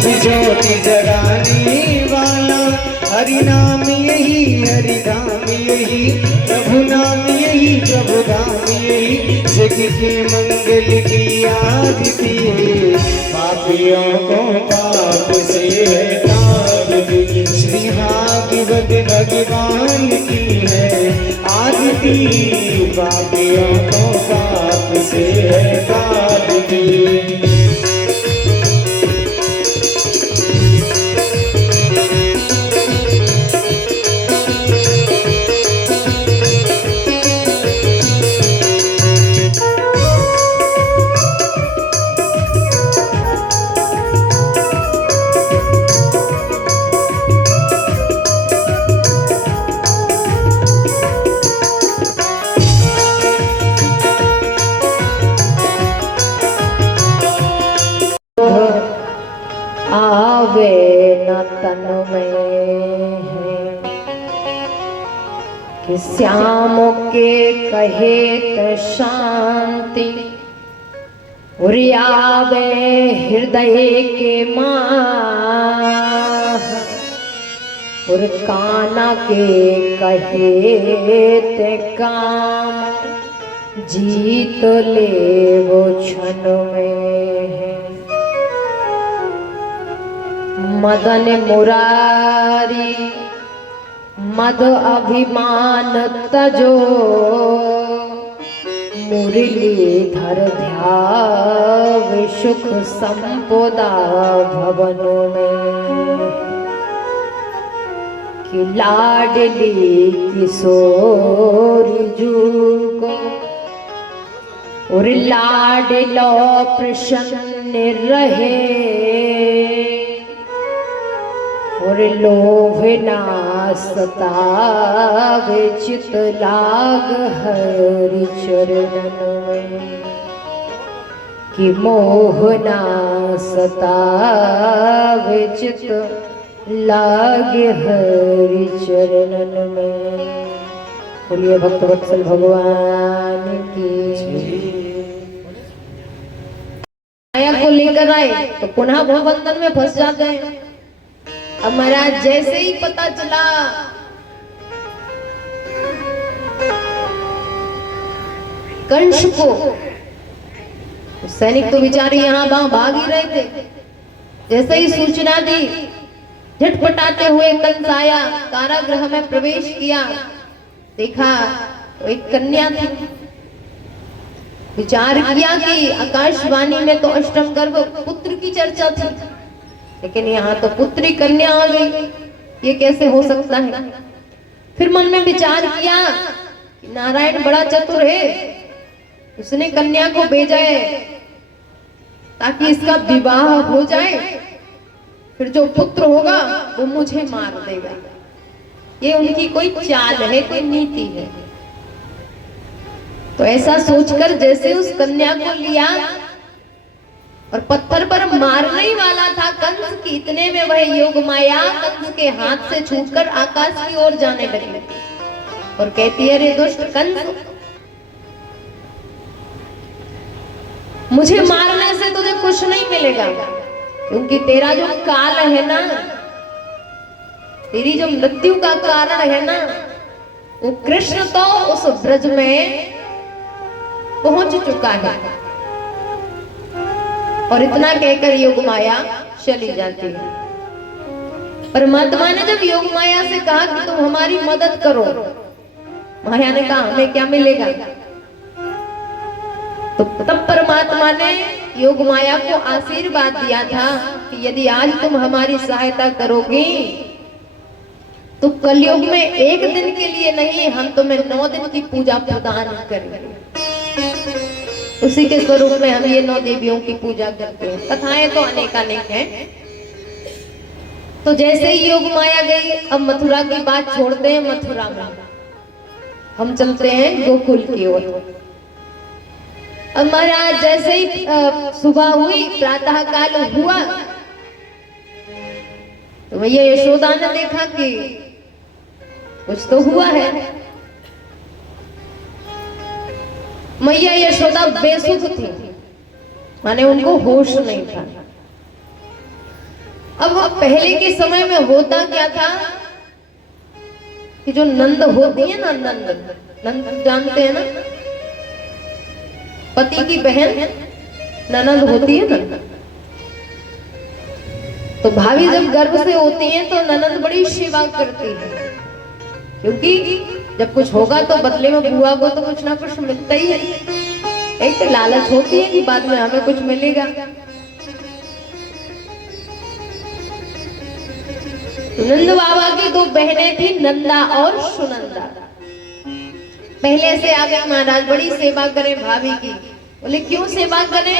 भी ज्योति जगाने वाला, हरि नाम यही, हरि धाम यही, प्रभु नाम यही, प्रभु धाम यही, जग के मंगल की आरती है, पापियों को पाप से तार दी। श्री भागवत भगवान की है आरती, पापियों को पाप से तार दी। आवे न तन में है कि श्याम के कहे त शांति, उरियावे हृदय के माह, और काना के कहे ते काम, जीत ले वो क्षण में है। मदन मुरारी मद अभिमान तजो, मुरलीधर ध्याव सुख संपदा भवन में, कि लाडली किशोरी जुग, और लाडलो प्रसन्न रहे, और लोभ ना सतावे चित लाग हरि चरणन में, कि मोह ना सतावे चित लाग हरि चरणन में। बोलिए भक्तवत्सल भगवान की। माया को लेकर आए तो पुनः भवबंधन में फंस जाते हैं। अब महाराज जैसे ही पता चला कंस को, सैनिक तो बेचारे यहाँ वहां भाग ही रहे थे, जैसे ही सूचना दी झटपटाते हुए कंस आया, कारागृह में प्रवेश किया, देखा तो एक कन्या थी। विचार किया कि आकाशवाणी में तो अष्टम गर्भ पुत्र की चर्चा थी, लेकिन यहाँ तो पुत्री कन्या आ गई, ये कैसे हो सकता है। फिर मन में विचार किया कि नारायण बड़ा चतुर है, उसने कन्या को भेजा है ताकि इसका विवाह हो जाए, फिर जो पुत्र होगा वो मुझे मार देगा। ये उनकी कोई चाल है, कोई नीति है। तो ऐसा सोचकर जैसे उस कन्या को लिया और पत्थर पर मारने ही वाला था कंस की, इतने में वह योग माया कंस के हाथ से छूटकर आकाश की ओर जाने लगी और कहती है, अरे दुष्ट कंस, मुझे मारने से तुझे कुछ नहीं मिलेगा, क्योंकि तेरा जो काल है ना, तेरी जो मृत्यु का कारण है ना, वो कृष्ण तो उस ब्रज में पहुंच चुका है। और इतना कहकर योग माया चली जाती है। परमात्मा ने जब योग माया से कहा कि तुम हमारी मदद करो, माया ने कहा हमें क्या मिलेगा। तो तब परमात्मा ने योग माया को आशीर्वाद दिया था कि यदि आज तुम हमारी सहायता करोगी तो कलयुग में एक दिन के लिए नहीं, हम तुम्हें 9 दिन की पूजा प्रदान करेंगे। उसी के स्वरूप में हम ये 9 देवियों की पूजा करते हैं। कथाएं तो अनेकानेक हैं। तो जैसे ही योग माया गई, अब मथुरा की बात छोड़ते हैं, मथुरा में हम चलते हैं गोकुल की ओर। अब महाराज जैसे ही सुबह हुई, प्रातः काल हुआ, तो भैया यशोदा ने देखा कि कुछ तो हुआ है। मैया यशोदा बेसुध थी, माने उनको होश नहीं था। अब पहले के समय में होता क्या था कि जो नंद होती है ना, नंद नंद जानते हैं ना, पति की बहन ननद होती है ना, तो भाभी जब गर्भ से होती है तो ननद बड़ी सेवा करती है, क्योंकि जब कुछ होगा तो बदले में बुआ को तो कुछ ना कुछ मिलता ही है। एक तो लालच होती है कि बाद में हमें कुछ मिलेगा। नंद बाबा की दो बहनें थी, नंदा और सुनंदा। पहले से आ गए महाराज, बड़ी सेवा करें भाभी की। बोले क्यों सेवा करें?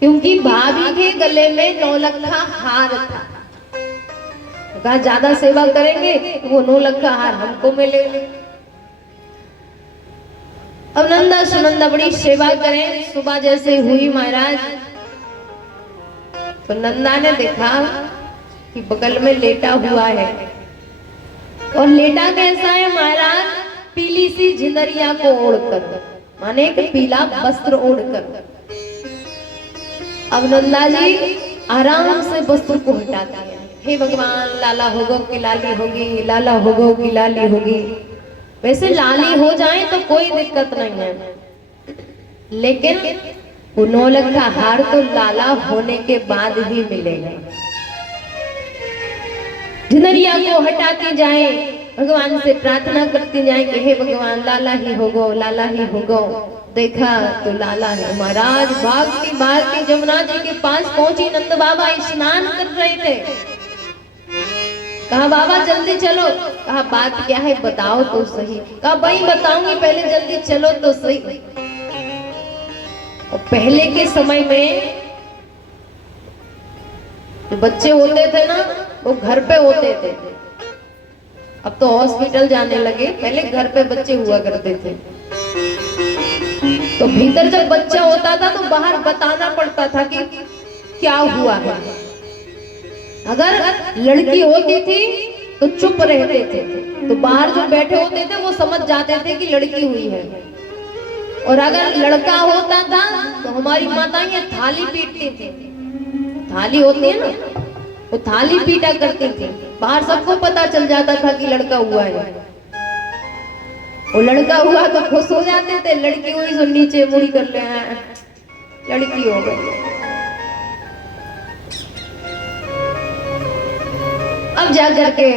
क्योंकि भाभी के गले में 9 लखा हार था। कहा ज्यादा सेवा करेंगे तो वो 9 लखा हार हमको मिलेगा। अब नंदा सुनंदा बड़ी सेवा करें। सुबह जैसे हुई महाराज, तो नंदा ने देखा कि बगल में लेटा हुआ है, और लेटा कैसा है महाराज? पीली सी झिंदरिया को ओढ़कर, माने एक पीला वस्त्र ओढ़कर। अब नंदा जी आराम से वस्त्र को हटाती है। हे भगवान, लाला होगो कि लाली होगी, लाला होगो कि लाली होगी। वैसे लाली हो जाए तो कोई दिक्कत नहीं है, लेकिन वो 9 लख का हार तो लाला होने के बाद ही मिलेगा। झिंदरिया को हटाती जाए, भगवान से प्रार्थना करती जाए कि हे भगवान, लाला ही होगो, लाला ही होगो। देखा तो लाला है महाराज। भागती भागती जमुना जी के पास पहुंची। नंद बाबा स्नान कर रहे थे। कहा बाबा जल्दी चलो। कहा बात क्या है बताओ तो सही। कहा भाई बताऊंगी, पहले जल्दी चलो तो सही। और पहले के समय में जो बच्चे होते थे ना, वो घर पे होते थे। अब तो हॉस्पिटल जाने लगे, पहले घर पे बच्चे हुआ करते थे। तो भीतर जब बच्चा होता था तो बाहर बताना पड़ता था कि क्या हुआ है। अगर लड़की होती थी तो चुप रहते थे, तो बाहर जो बैठे होते थे वो समझ जाते थे कि लड़की हुई है। और अगर लड़का होता था तो हमारी माताएं थाली पीटती थी। थाली होती है ना, वो थाली पीटा करती थी। बाहर सबको पता चल जाता था कि लड़का हुआ है। वो लड़का हुआ तो खुश हो जाते थे, लड़की हुई तो नीचे मुड़ी कर ले, लड़की हो गई। अब जाकर के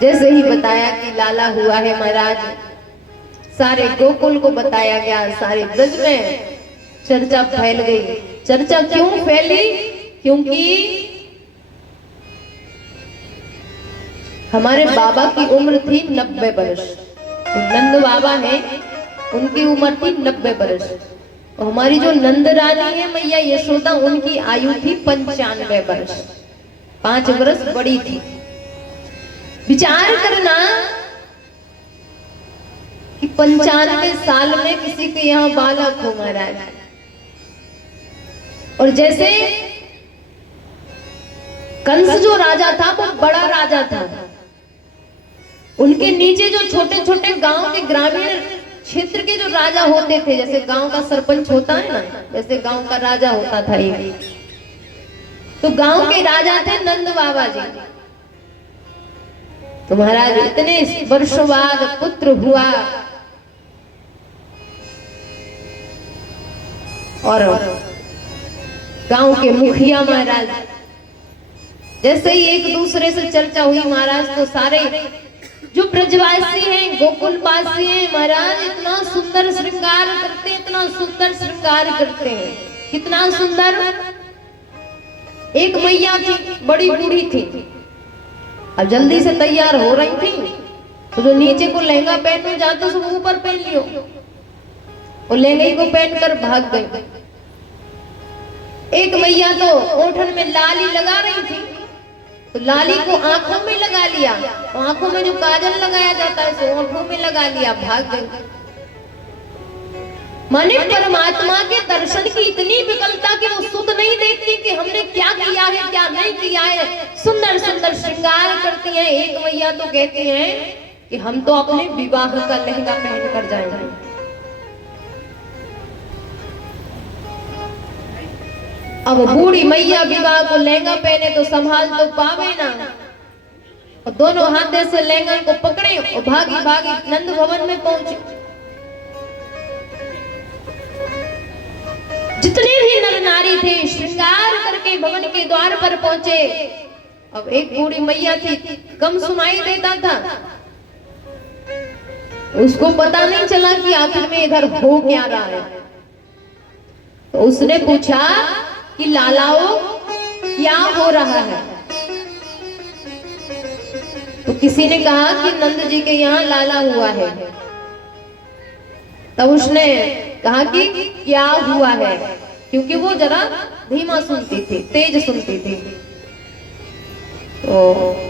जैसे ही बताया कि लाला हुआ है महाराज, सारे गोकुल को बताया गया, सारे ब्रज में चर्चा फैल गई। चर्चा क्यों फैली? क्योंकि हमारे बाबा की उम्र थी 90 वर्ष। नंद बाबा है, उनकी उम्र थी 90 वर्ष। और हमारी जो नंद रानी है मैया यशोदा, उनकी आयु थी 95 वर्ष, 5 वर्ष बड़ी थी। विचार करना कि 95 साल में किसी के यहाँ बालक हो महाराज। और जैसे कंस जो राजा था वो बड़ा राजा था, उनके नीचे जो छोटे छोटे गांव के ग्रामीण क्षेत्र के जो राजा होते थे, जैसे गांव का सरपंच होता है ना, वैसे गांव का राजा होता था एक। तो गांव के राजा थे नंद बाबा जी। तो महाराज इतने वर्षों बाद पुत्र हुआ, और गांव के मुखिया महाराज जैसे ही एक दूसरे से चर्चा हुई महाराज, तो सारे जो ब्रजवासी हैं, गोकुलवासी हैं महाराज, इतना सुंदर श्रृंगार करते हैं, इतना सुंदर श्रृंगार करते हैं। कितना सुंदर। एक मैया थी, बड़ी बूढ़ी थी, अब जल्दी से तैयार हो रही थी, तो जो नीचे को लहंगा पहनने जाते सब ऊपर पहन लियो, और लहंगे को पहनकर भाग गई। एक मैया तो ओठन में लाली लगा रही थी, तो लाली को आंखों में लगा लिया, और आंखों में जो काजल लगाया जाता है सो आंखों में लगा लिया, भाग गई। माने परमात्मा के दर्शन की इतनी विकलता कि वो सुध नहीं देखती कि हमने क्या किया है क्या नहीं किया है। सुंदर सुंदर श्रृंगार करती हैं। एक मैया तो कहती हैं कि हम तो अपने विवाह का लहंगा पहन कर जाएंगे। अब बूढ़ी मैया विवाह को लहंगा पहने तो संभाल तो पावे ना, और दोनों हाथे से लहंगा को पकड़े और भागी भागी नंद भवन में पहुंचे। जितने भी नर नारी थे श्रृंगार करके भवन के द्वार पर पहुंचे। अब एक बूढ़ी मैया थी, कम सुनाई देता था, उसको पता नहीं चला कि आखिर में इधर हो क्या रहा है। तो उसने पूछा कि लालाओ क्या हो रहा है? तो किसी ने कहा कि नंद जी के यहाँ लाला हुआ है। तब उसने कहा कि क्या हुआ है, क्योंकि वो जरा धीमा सुनती थी, तेज सुनती थी। तो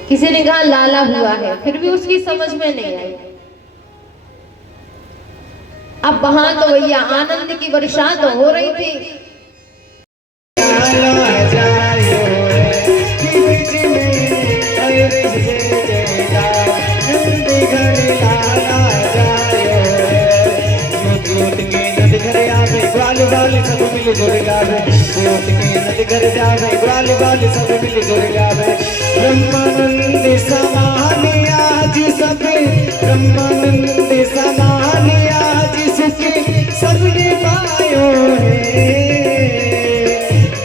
किसी ने कहा लाला हुआ है, फिर भी उसकी समझ में नहीं आई। अब वहां तो भैया आनंद की वर्षा तो हो रही थी। सब मिल जुल गावे, गोत के नद घर जावे, ग्वाल बाल सब मिल जुल गावे। ब्रह्मानंद समान आज सब, ब्रह्मानंद समान आज सुखे सबने पायो है।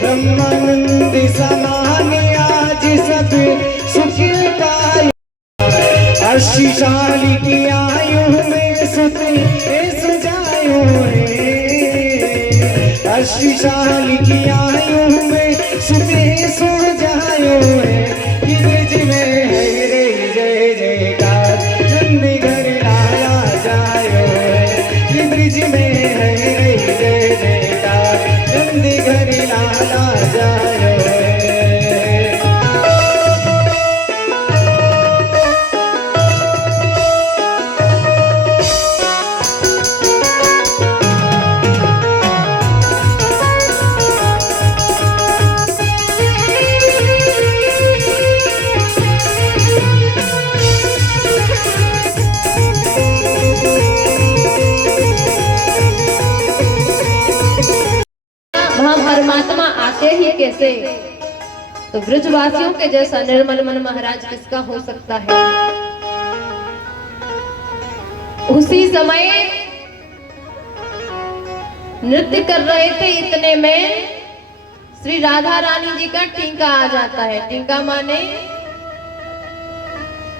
ब्रह्मानंद समान आज सब सुख पायो। 80 साल की आयु में सुते सजायो है। 80 साल की आयु में सुते सो जायो है। कि ब्रज में है रे जय जयकार, नंद घर लाला जायो है। कि ब्रज में है रे जय जयकार, नंद घर लाला जायो है। परमात्मा आते ही कैसे, तो ब्रजवासियों के जैसा निर्मल मन महाराज किसका हो सकता है। उसी समय नृत्य कर रहे थे, इतने में श्री राधा रानी जी का टीका आ जाता है। टीका माने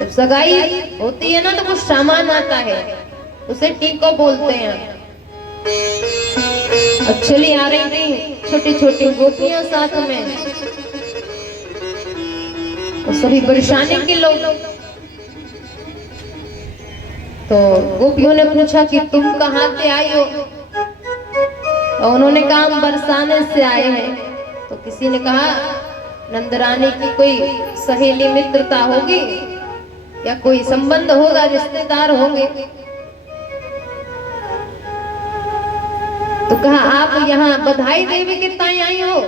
जब सगाई होती है ना तो कुछ सामान आता है, उसे टीको बोलते हैं। चली आ रही थी छोटी छोटी गोपियां साथ में, तो सभी परेशानी के लोग। तो गोपियों ने पूछा कि तुम कहाँ से आई हो? और उन्होंने कहा हम बरसाने से आए हैं। तो किसी ने कहा नंदरानी की कोई सहेली मित्रता होगी या कोई संबंध होगा, रिश्तेदार होंगे। तो कहा आप यहाँ बधाई देवी के ताई आई हो?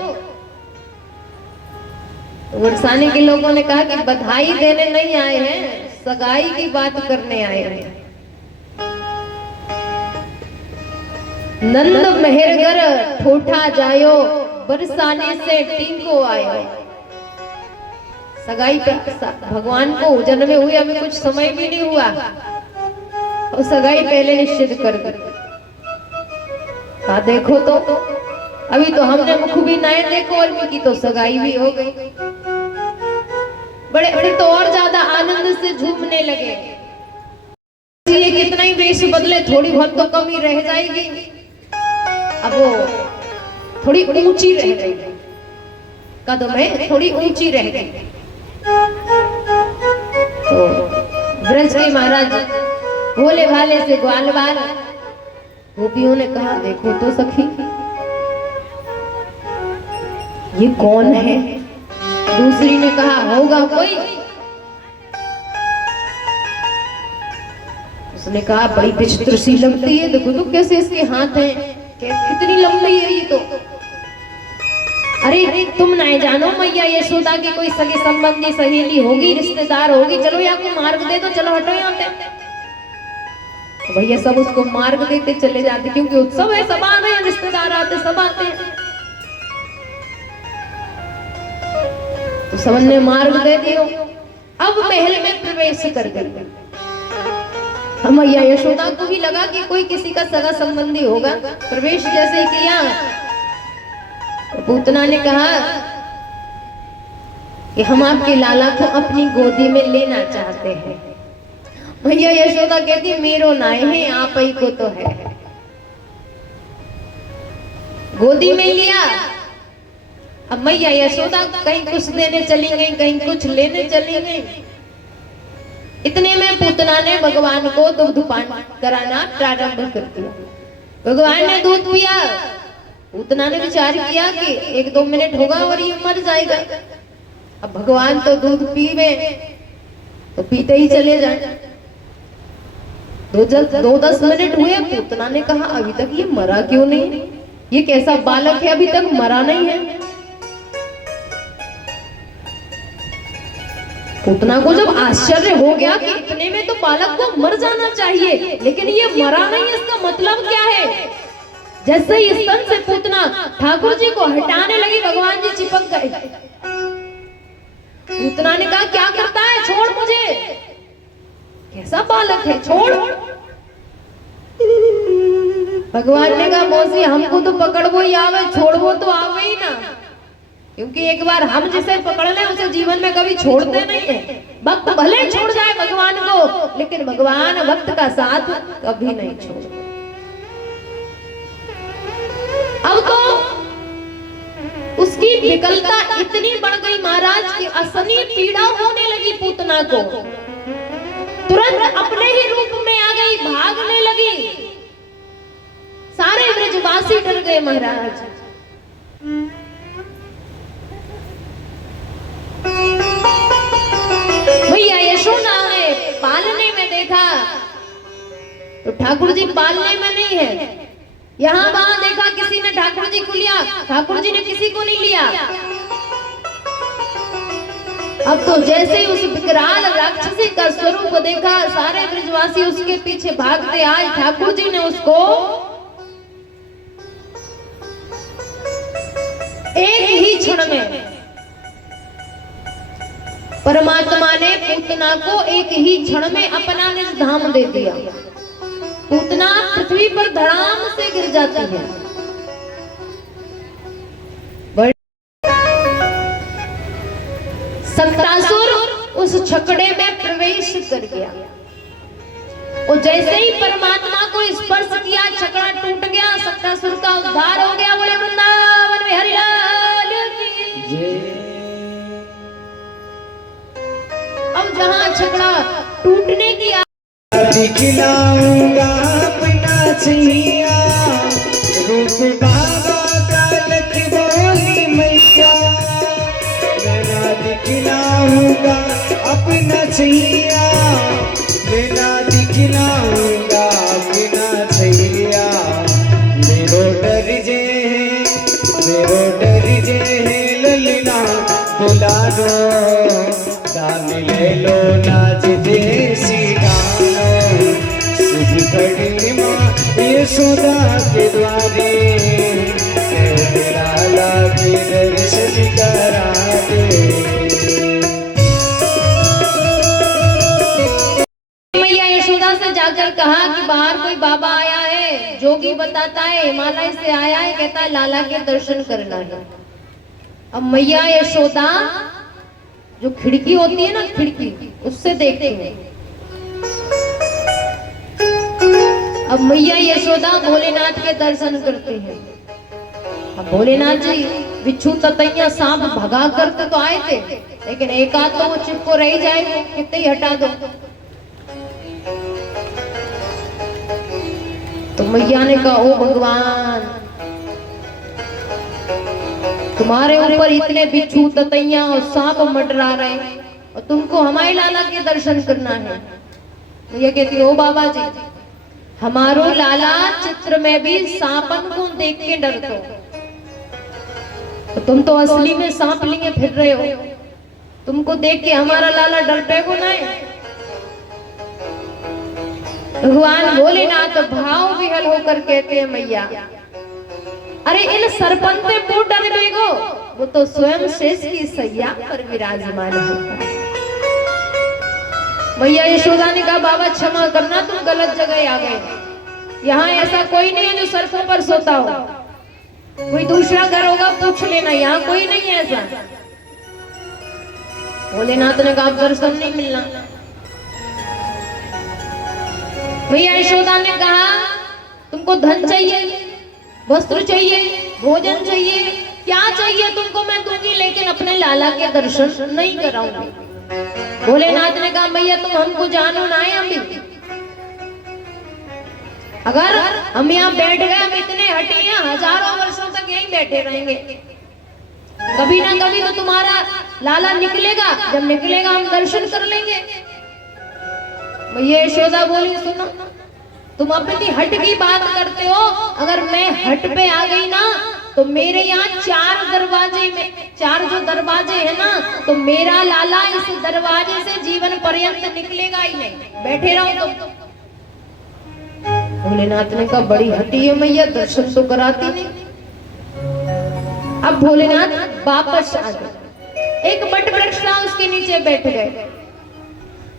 तो बरसाने के लोगों ने कहा कि बधाई देने नहीं आए हैं, सगाई की बात करने आए हैं। नंद मेहरगर ठोठा जायो, बरसाने से टीको आयो। सगाई पे भगवान को जन्म में हुई अभी कुछ समय भी नहीं हुआ और सगाई पहले निश्चित कर दी। देखो तो अभी तो हमने मुख भी नए देखो और की तो सगाई भी हो गई। बड़े बड़े तो और ज्यादा आनंद से झूमने लगे। ये कितना ही वेश बदले थोड़ी बहुत तो कमी रह जाएगी। अब वो थोड़ी ऊंची रह गई, कदमें थोड़ी ऊंची रह गई। तो ब्रज के महाराज भोले भाले से ग्वाल बाल गोपियों ने कहा देखो तो सखी ये कौन है? दूसरी ने कहा होगा कोई। उसने कहा बड़ी विचित्र सी लगती है, देखो तो कैसे इसके हाथ हैं, कितनी लंबी है ये तो। अरे तुम नहीं जानो मैया यशोदा की कोई सगी संबंधी सहेली होगी, रिश्तेदार होगी, चलो यहाँ को मार्ग दे दो, चलो हटो यहाँ पे। तो भैया सब उसको मार्ग देते चले जाते, क्योंकि उत्सव है, सब आ रहे हैं, रिश्तेदार आते, सब आते हैं। तो सबन ने मार्ग दे दियो। अब महल में प्रवेश कर गई। हम मैया यशोदा को भी लगा कि कोई किसी का सगा संबंधी होगा। प्रवेश जैसे ही किया तो पूतना ने कहा कि हम आपके लाला को अपनी गोदी में लेना चाहते हैं। मैया यशोदा कहती मेरो नाय है, आप ही को तो है। गोदी में लिया। अब मैया यशोदा कहीं कुछ देने चली गई, कहीं कुछ लेने चली गई। इतने में पूतना ने भगवान को दूध पान कराना प्रारंभ कर दिया। भगवान ने दूध पिया। पूतना ने विचार किया कि 1-2 मिनट होगा और ये मर जाएगा। अब भगवान तो दूध पीवे तो पीते ही चले जाए। 2-10 मिनट हुए। पूतना ने कहा अभी तक ये मरा क्यों नहीं? ये कैसा बालक है, अभी तक मरा नहीं है। पूतना को जब आश्चर्य हो गया कि इतने में तो बालक को मर जाना चाहिए, लेकिन ये मरा नहीं, इसका मतलब क्या है? जैसे ही स्तन से पूतना ठाकुर जी को हटाने लगी, भगवान जी चिपक गए। पूतना ने कहा क्या करता है, छोड़ मुझे, कैसा बालक है, छोड़। भगवान ने कहा मौसी हमको तो पकड़वो ही आवे, छोड़वो तो आवे ही ना, क्योंकि एक बार हम जिसे पकड़ ले उसे जीवन में कभी छोड़ते नहीं है। भक्त भले छोड़ जाए भगवान को, लेकिन भगवान भक्त का साथ कभी नहीं छोड़ते। अब तो उसकी विकलता इतनी बढ़ गई महाराज कि असनी पीड़ा होने लगी पूतना को। तुरंत अपने ही रूप में आ गई, भागने लगी। सारे ब्रजवासी डर गए महाराज। भैया यशोदा ने पालने में देखा तो ठाकुर जी पालने में नहीं है। यहाँ वहां देखा किसी ने ठाकुर जी को लिया, ठाकुर जी ने किसी को नहीं लिया। अब तो जैसे ही उस विकराल राक्षसी का स्वरूप देखा, सारे ब्रजवासी उसके पीछे भागते आए। ठाकुर जी ने उसको एक ही क्षण में, परमात्मा ने पूतना को एक ही क्षण में अपना निज धाम दे दिया। पूतना पृथ्वी पर धड़ाम से गिर जाती है। सक्तासुर उस छकड़े में प्रवेश कर गया और जैसे ही परमात्मा को स्पर्श किया, छकड़ा टूट गया, सक्तासुर का उद्धार हो गया। बोले वृंदावन में हरिलाल की जय। अब जहां छकड़ा टूटने की दिखलाऊंगा अपना छैया, रूप बाबा का लख बोली मैया। मैं दिखलाऊंगा अपना छैया, मैं दिखलाऊंगा अपना छैया। मेरो डर जे है, मेरो डर जे है ललना दुलारो। दान ले लो नाच देसी गानो, शुभ घड़ी माँ यशोदा के द्वारे। लाला के दर्शन करा दे। मैया यशोदा से जाकर कहा कि बाहर कोई बाबा आया है, जोगी बताता है, हिमालय से आया है, कहता है लाला के दर्शन करना है। अब मैया यशोदा जो खिड़की होती है ना, खिड़की उससे देखते हैं। अब मैया यशोदा भोलेनाथ के दर्शन करते हैं। अब भोलेनाथ जी बिच्छू ततैया सांप भगा करते तो आए थे, लेकिन एक आध तो वो चिपको रह जाए, वो कितने ही हटा दो। तो मैया ने कहा ओ भगवान, तुम्हारे ऊपर इतने बिच्छू ततैया और सांप मंडरा रहे और तुमको हमारे लाला के दर्शन करना है। ये कहती ओ बाबा जी, हमारो लाला चित्र में भी सांपन को देख के डरते हो, तो तुम तो असली में सांप लिए फिर रहे हो, तुमको देख के हमारा लाला डरते को नहीं। भगवान भोलेनाथ भाव विहल होकर कहते हैं मैया, अरे इन सरपंच पे पूछ डर गो, वो तो स्वयं शेष की सैया पर विराजमान होता है। मैया यशोदा ने कहा बाबा क्षमा करना, तुम गलत जगह आ गए। यहाँ ऐसा कोई नहीं है जो सरसों पर सोता हो, कोई दूसरा घर होगा पूछ लेना, यहाँ कोई नहीं है ऐसा। भोलेनाथ ने कहा दर्शन नहीं मिलना। मैया यशोदा ने कहा तुमको धन चाहिए, वस्त्र चाहिए, भोजन चाहिए, क्या चाहिए तुमको मैं दूंगी, लेकिन अपने लाला के दर्शन नहीं कराऊंगी। भोलेनाथ ने कहा मैया तुम हमको जानो ना है, हम भी अगर हम यहाँ बैठ गए, हम इतने हटे हैं, हजारों वर्षों तक यहीं बैठे रहेंगे। कभी ना कभी तो तुम्हारा लाला निकलेगा, जब निकलेगा हम दर्शन कर लेंगे। मैया यशोदा बोली सुनो, तुम अपनी हट की बात करते हो, अगर मैं हट पे आ गई ना तो मेरे यहाँ 4 दरवाजे में, 4 जो दरवाजे है ना, तो मेरा लाला इस दरवाजे से जीवन पर्यंत निकलेगा ही नहीं, बैठे रहो तुम। भोलेनाथ ने कहा बड़ी हटी है मैया, दर्शन तो कराती नहीं। अब भोलेनाथ वापस आ गए, एक बट वृक्ष था उसके नीचे बैठ गए।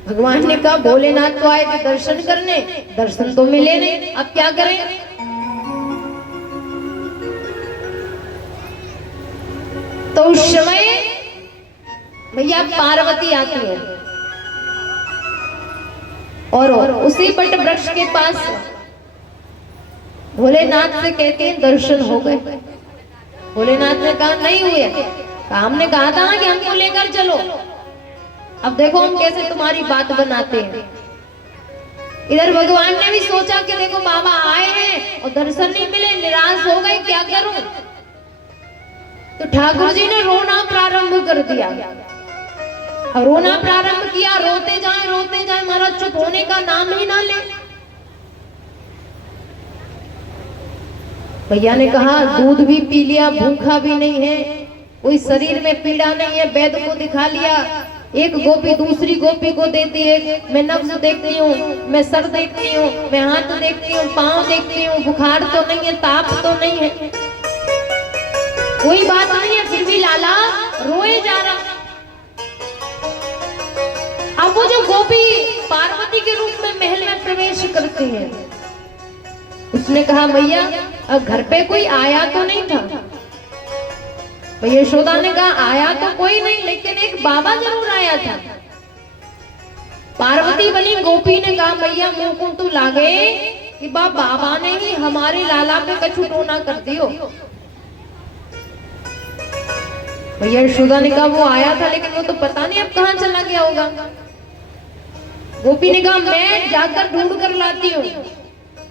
भगवान ने कहा भोलेनाथ तो आए थे दर्शन करने, दर्शन तो मिले नहीं, अब क्या करें। तो उस समय मैया पार्वती आती है और उसी बट वृक्ष के पास भोलेनाथ से कहती हैं दर्शन हो गए। भोलेनाथ ने कहा नहीं हुए, हमने कहा था ना कि हमको लेकर चलो, अब देखो हम कैसे तुम्हारी बात बनाते हैं। इधर भगवान ने भी सोचा कि देखो बाबा आए हैं और दर्शन नहीं मिले, निराश हो गए, क्या करूं। तो ठाकुर जी ने रोना प्रारंभ कर दिया, और रोना प्रारंभ किया, रोते जाए महाराज, चुप होने का नाम ही ना ले। भैया ने कहा दूध भी पी लिया, भूखा भी नहीं है, कोई शरीर में पीड़ा नहीं है, वैद्य को दिखा लिया, एक गोपी दूसरी गोपी को देती है, मैं नब्ज देखती हूँ, मैं सर देखती हूँ, मैं हाथ देखती हूँ, पाँव देखती हूँ, बुखार तो नहीं है, ताप तो नहीं है, कोई बात नहीं है, फिर भी लाला रोए जा रहा। अब वो जो गोपी पार्वती के रूप में महल में प्रवेश करती है, उसने कहा मैया अब घर पे कोई आया तो नहीं था। मैया यशोदा ने कहा आया तो कोई नहीं, लेकिन एक बाबा जरूर आया था। पार्वती बनी गोपी ने कहा मैया मुंह को तू लागे कि बाबा ने ही हमारे लाला पे कछु टोना कर दियो। मैया यशोदा ने कहा वो आया था, लेकिन वो तो पता नहीं अब कहाँ चला गया होगा। गोपी ने कहा मैं जाकर ढूंढ कर लाती हूँ,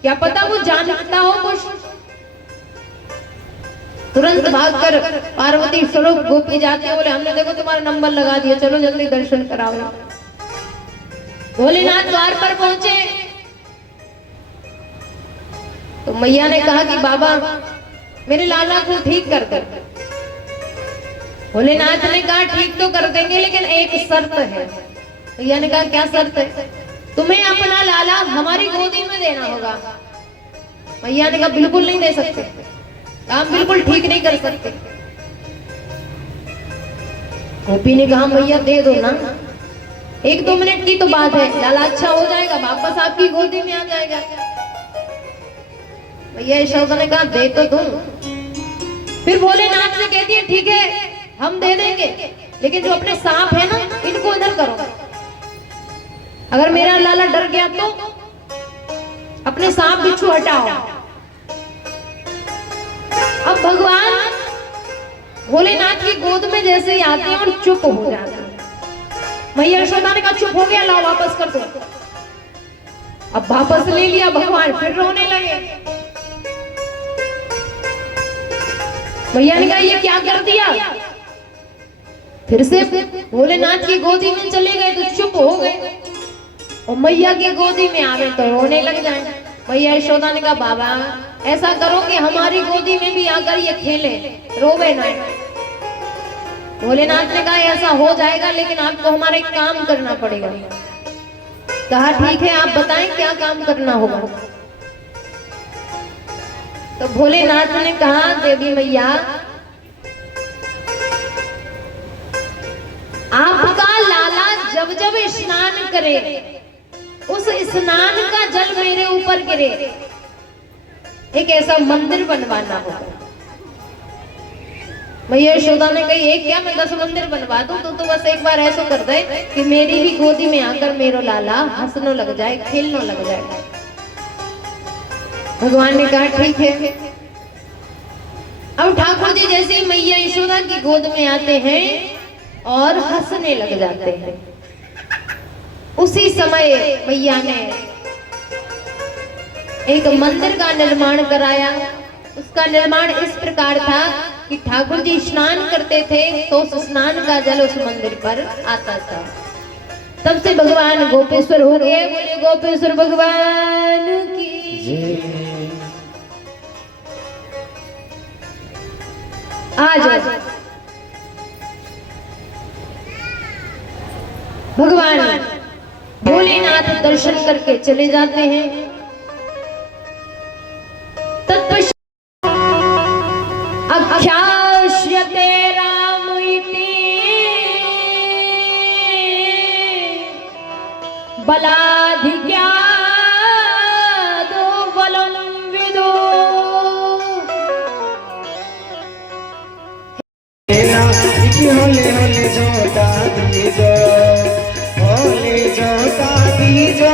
क्या पता वो जानता हो कुछ। तुरंत भागकर पार्वती स्वरूप गोपी जाते हैं, बोले हमने देखो तुम्हारा नंबर लगा दिया, चलो जल्दी दर्शन कराओ। भोलेनाथ द्वार पर पहुंचे तो मैया ने कहा कि बाबा मेरे लाला को ठीक कर दो। भोलेनाथ ने कहा ठीक तो कर देंगे, लेकिन एक शर्त है। मैया ने कहा क्या शर्त है। तुम्हें अपना लाला हमारी गोदी में देना होगा। मैया ने कहा बिल्कुल नहीं दे सकते, काम बिल्कुल ठीक नहीं कर सकते। गोपी ने कहा मैया दे दो ना, 1-2 मिनट की तो बात है, लाला अच्छा हो जाएगा, वापस आपकी गोदी में आ जाएगा। मैया यशोदा ने कहा दे तो दूं। फिर भोलेनाथ से कहती है ठीक है हम दे देंगे, लेकिन जो अपने सांप है ना इनको इधर करो, अगर मेरा लाला डर गया तो अपने सांप बिच्छू हटाओ। अब भगवान भोलेनाथ की गोद में जैसे ही आते हैं और चुप हो जाते हैं। मैया यशोदा ने कहा चुप हो गया, लाओ वापस कर दो। अब वापस ले लिया भगवान, फिर रोने लगे। मैया ने कहा ये क्या कर दिया। फिर से भोलेनाथ की गोदी में चले गए तो चुप हो गए, और मैया की गोदी में आ गए तो रोने लग जाए। मैया यशोदा ने कहा बाबा ऐसा करो कि हमारी गोदी में भी आकर ये खेले, रोवे ना। भोलेनाथ ने कहा ऐसा हो जाएगा, लेकिन आपको हमारा एक काम करना पड़ेगा। कहा ठीक है आप बताएं क्या काम करना होगा। तो भोलेनाथ ने कहा देवी मैया जब जब स्नान करे उस स्नान का जल मेरे ऊपर गिरे, एक ऐसा मंदिर बनवाना होगा। मैया यशोदा ने कही एक क्या मैं 10 मंदिर बनवा दूं, तो बस एक बार ऐसा कर दे कि मेरी भी गोदी में आकर मेरो लाला हंसने लग जाए, खेलने लग जाए। भगवान ने कहा ठीक है। अब ठाकुर जी जैसे ही मैया यशोदा की गोद में आते हैं और हंसने लग जाते हैं, उसी समय मैया ने एक मंदिर का निर्माण कराया। उसका निर्माण इस प्रकार था कि ठाकुर जी स्नान करते थे तो उस स्नान का जल उस मंदिर पर आता था। तब से भगवान गोपेश्वर हो गए। बोले गोपेश्वर भगवान की। आज भगवान भोलेनाथ दर्शन करके चले जाते हैं। तत्पश्चात अख्यास्यते राम इति बलाधिक्यादो बलं विदो। होले होले जोता दीजो, होले जोता दीजो,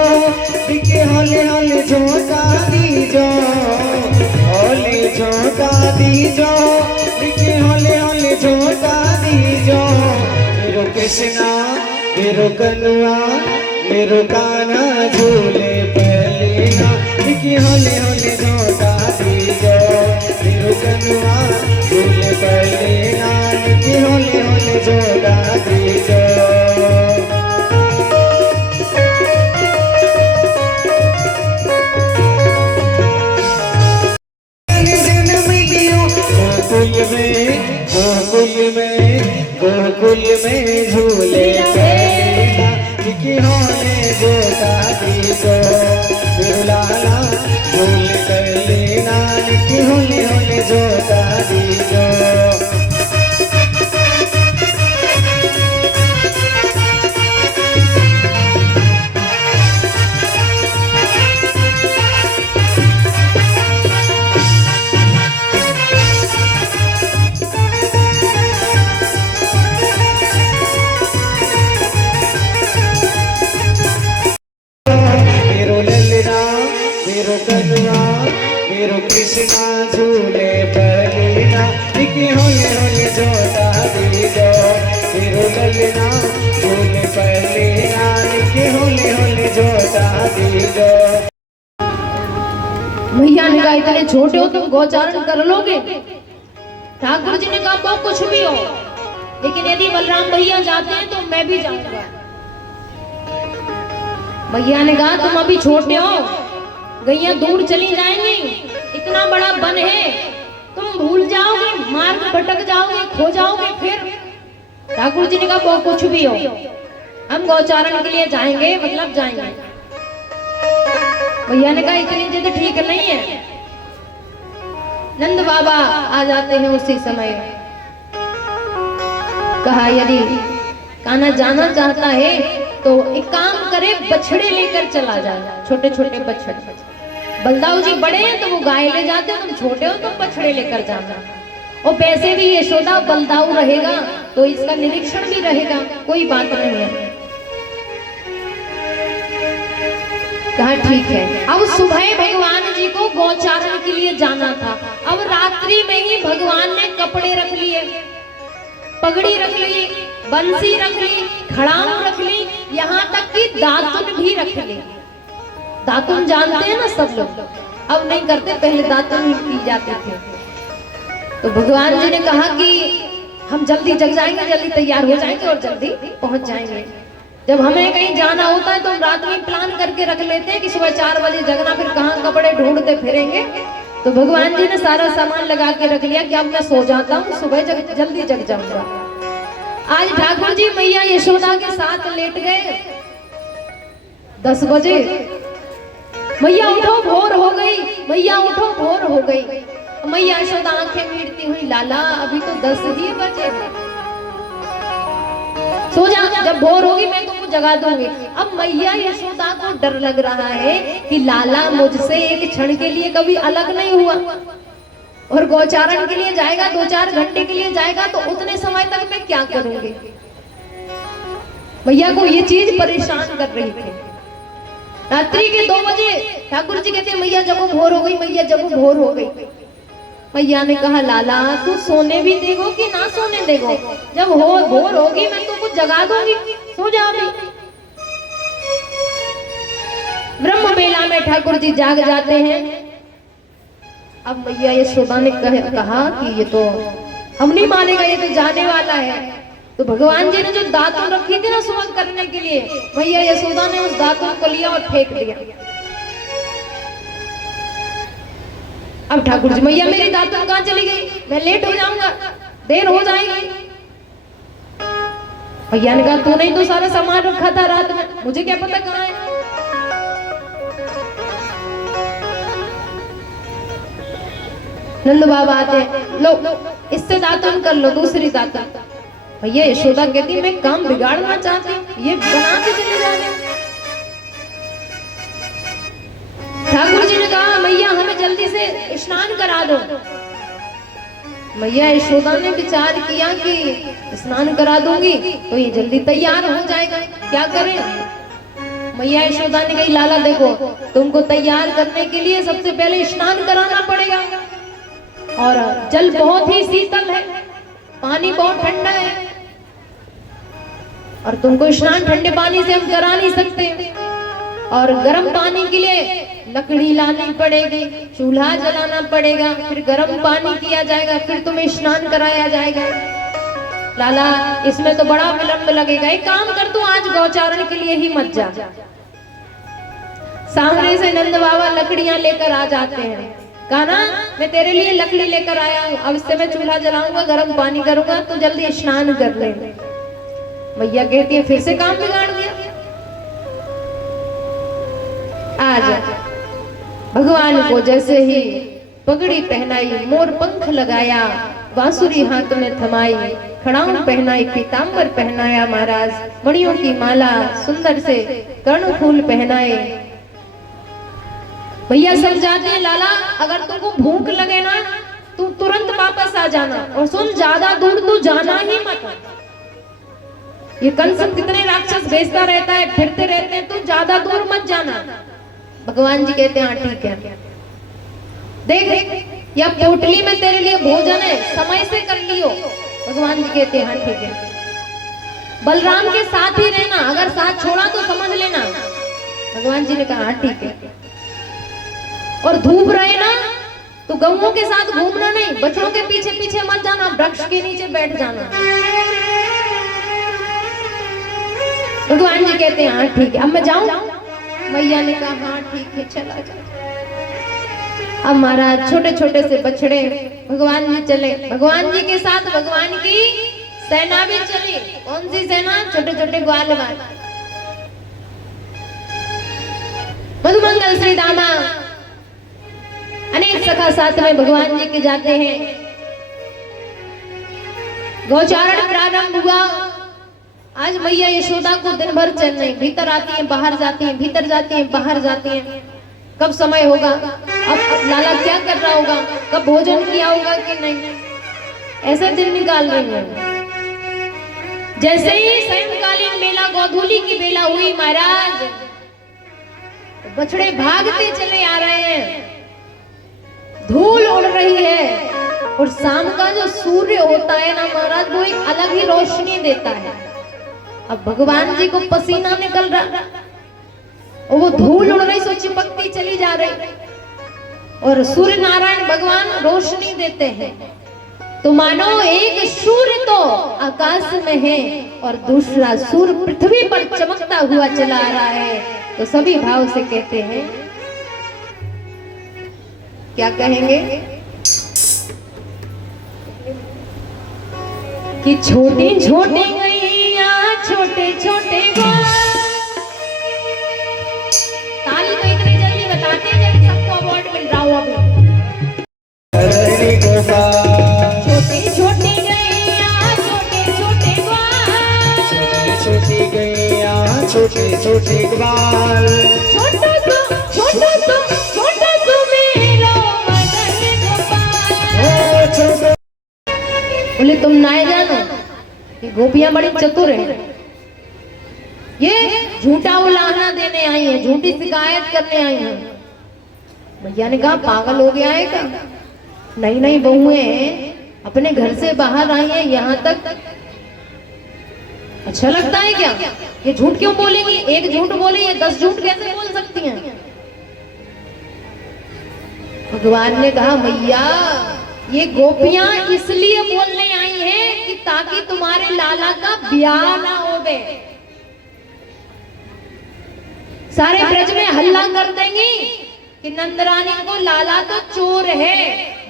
दिखे होले होले जोता दीजो, होले जोता दीजो, दिखे होले होले जोता दीजो। मेरो कृष्णा मेरो कन्हैया मेरो कान्हा झूले पलेना, दिखे होले होले जोता दीजो, मेरो कन्हैया झूले पलेना, दिखे होले होले जोता दीजो। गोकुल में झूले पलेना, दिखे होले जोता दीजो, मेरो लाला झूले पलेना, दिखे होले होले जोता दीजो। मेरो कन्हैया मेरो कृष्णा झूले पलेना, दिखे होले होले जोता दीजो, मेरो ललना झूले पलेना, दिखे होले होले जोता दीजो। मैया ने कहा इतने छोटे हो तुम गोचारण कर लोगे? ठाकुर जी ने कहा वो कुछ भी हो, लेकिन यदि बलराम भैया जाते हैं तो मैं भी जाऊंगा। मैया ने कहा तुम अभी छोटे हो, गैया दूर चली जाएंगी, इतना बड़ा वन है, तुम भूल जाओगे, मार्ग भटक जाओगे, खो जाओगे फिर। ठाकुर जी ने कहा वो कुछ भी हो, हम गौचारण के लिए जाएंगे, मतलब जाएंगे। भैया ने कहा इतनी जिद ठीक नहीं है। नंद बाबा आ जाते हैं उसी समय। कहा यदि कान्हा जाना चाहता है तो एक काम करे, बछड़े लेकर चला जाए, छोटे छोटे बछड़े। बलदाऊ जी बड़े हैं तो वो गाय ले जाते हैं, तुम छोटे हो तो बछड़े लेकर जाना। और वैसे भी यशोदा बलदाऊ रहेगा तो इसका निरीक्षण भी रहेगा, कोई बात नहीं है। कहा ठीक है। अब सुबह भगवान जी को गौचारण के लिए जाना था। अब रात्रि में ही भगवान ने कपड़े रख लिए, पगड़ी रख ली, बंसी रख ली, खड़ाम रख ली, यहाँ तक कि दातुन भी रख ली। दातुन जानते हैं ना सब लोग, अब नहीं करते, पहले दातुन की जाते थे। तो भगवान जी ने कहा कि हम जल्दी जग जाएंगे, जल्दी तैयार हो जाएंगे और जल्दी पहुंच जाएंगे। जब हमें कहीं जाना होता है तो हम रात में प्लान करके रख लेते हैं कि सुबह 4 बजे जगना, फिर कहाँ कपड़े ढूंढते फिरेंगे। तो भगवान जी ने सारा सामान लगा के रख लिया कि अब मैं सो जाता हूँ, सुबह जल्दी जग जाऊंगा। आज ठाकुर जी मैया यशोदा के साथ लेट गए। 10 बजे मैया उठो भोर हो गई, मैया उठो भोर हो गई। मैया यशोदा आंखें मीटती हुई, लाला अभी तो 10 ही बजे, सो जा, जब भोर होगी मैं तो जगा दूंगी। अब मैया यशोदा को डर लग रहा है कि लाला मुझसे एक क्षण के लिए कभी अलग नहीं हुआ, और गौचारण के लिए जाएगा, 2-4 घंटे के लिए जाएगा, तो उतने समय तक मैं क्या करूंगी। मैया को ये चीज परेशान कर रही थी। रात्रि के 2 बजे ठाकुर जी कहते हैं मैया जब भोर हो गई, मैया जब भोर हो गई। मैया ने कहा लाला तू सोने भी देगो कि ना सोने देगो, जब भोर होगी मैं तुमको जगा दूंगी, सो जाओ भी। ब्रह्म बेला में ठाकुर जी जाग जाते हैं। अब मैया यशोदा ने कहा कि ये तो हम नहीं मानेगा, ये तो जाने वाला है। तो भगवान जी ने जो दातुन रखी थी ना सुबह करने के लिए, मैया यशोदा ने उस दातुन को लिया और फेंक दिया। अब ठाकुर जी मैया मेरी दातुन कहाँ चली गई, मैं लेट हो जाऊंगा, देर हो जाएगी। मैया ने कहा तूने ही तो सारा सामान रखा था रात में, मुझे क्या पता कहाँ है। नंद बाबा आते, लो इससे दातुन कर लो, दूसरी दातुन। भैया यशोदा कहती मैं काम बिगाड़ना चाहती हूँ, ये बना के चले जा रहे। ठाकुर जी ने कहा मैया हमें जल्दी से स्नान करा दो। मैया यशोदा ने विचार किया कि स्नान करा दूंगी तो ये जल्दी तैयार हो जाएगा, क्या करें। मैया यशोदा ने कही लाला देखो तुमको तैयार करने के लिए सबसे पहले स्नान कराना पड़ेगा, और जल बहुत ही शीतल है, पानी बहुत ठंडा है, और तुमको स्नान ठंडे पानी से हम करा नहीं सकते, और गर्म पानी के लिए लकड़ी लानी पड़ेगी, चूल्हा जलाना पड़ेगा, फिर गर्म पानी किया जाएगा, फिर तुम्हें स्नान कराया जाएगा। लाला इसमें तो बड़ा विलंब लगेगा, एक काम कर तू आज गौचारण के लिए ही मत जा। सामने से नंद बाबा लकड़ियां लेकर आ जाते हैं। कहा ना मैं तेरे लिए लकड़ी लेकर आया हूँ, अब इससे मैं चूल्हा जलाऊंगा, गर्म पानी करूंगा, तो जल्दी स्नान कर ले। मैया कहती है फिर से काम बिगाड़ दिया। आज भगवान को जैसे ही पगड़ी पहनाई, मोर पंख लगाया, बांसुरी हाथ में थमाई, खड़ाउन पहनाई, पीतांबर पहनाया महाराज, मणियों की माला सुंदर से कर्ण फूल पहनाए। भैया समझाते हैं लाला अगर तुमको भूख लगे ना तू तुरंत वापस आ जाना, और सुन ज्यादा दूर तू जाना ही मत। ये कंस कितने राक्षस भेजता रहता है, फिरते रहते हैं, तू ज्यादा दूर मत जाना। भगवान जी कहते हैं हाँ ठीक है, देख या पोटली में तेरे लिए भोजन है, समय से कर लियो। भगवान जी कहते हैं हाँ ठीक है। बलराम के साथ ही रहना, अगर साथ छोड़ा तो समझ लेना। भगवान जी ने कहा हाँ ठीक है। और धूप रहे ना तो गऊओं के साथ घूमना नहीं, बछड़ों के पीछे पीछे मत जाना, वृक्ष के नीचे बैठ जाना। भगवान जी कहते हैं हाँ ठीक है। अब मैं जाऊं? मैया ने कहा हाँ ठीक है चला जा। अब महाराज छोटे छोटे से बछड़े भगवान जी चले, भगवान जी के साथ भगवान की सेना भी चली। कौन सी सेना? छोटे छोटे ग्वाल वाल। मधुमंगल श्री दामा अनेक सखा साथ में भगवान जी के जाते हैं। गौचारण प्रारंभ हुआ। आज मैया यशोदा को दिन भर चैन नहीं, भीतर आती है बाहर जाती है, भीतर जाती है बाहर जाती है। कब समय होगा, अब लाला क्या कर रहा होगा, कब भोजन किया होगा कि नहीं, ऐसे दिन निकाल रही है। जैसे ही सायंकालीन बेला गोधूली की बेला हुई महाराज, बछड़े भागते चले आ रहे हैं, धूल उड़ रही है, और शाम का जो सूर्य होता है ना महाराज वो एक अलग ही रोशनी देता है। अब भगवान जी को पसीना निकल रहा और वो धूल उड़ रही, सो चिपकती चली जा रही, और सूर्य नारायण भगवान रोशनी देते हैं। तो मानो एक सूर्य तो आकाश में है और दूसरा सूर्य पृथ्वी पर चमकता हुआ चला आ रहा है। तो सभी भाव से कहते हैं, क्या कहेंगे कि छोटी छोटी गैया छोटे छोटे ग्वाल। ताली तो इतनी जल्दी बताते हैं जैसे सबको अवार्ड मिल रहा हो। अभी छोटी छोटी गैया छोटे छोटे ग्वाल, छोटी छोटी गैया छोटे छोटे ग्वाल। छोटा तो मेरो मदन गोपाल। छोटे बोले तुम नाय जानो, ये गोपियां बड़ी चतुर है, ये झूठा उलाहना देने आई है, झूठी शिकायत करने आई है। भैया ने कहा पागल हो गया है क्या? नहीं नहीं बहुएं अपने घर से बाहर आई है यहाँ तक, अच्छा लगता है क्या? ये झूठ क्यों बोलेंगी? एक झूठ बोली ये 10 झूठ कैसे बोल सकती हैं? भगवान ने कहा मैया ये गोपियां इसलिए बोलने आई हैं कि ताकि तुम्हारे लाला का ब्याह ना हो गए। सारे ब्रज में हल्ला कर देंगी कि नंदरानी को लाला तो चोर है।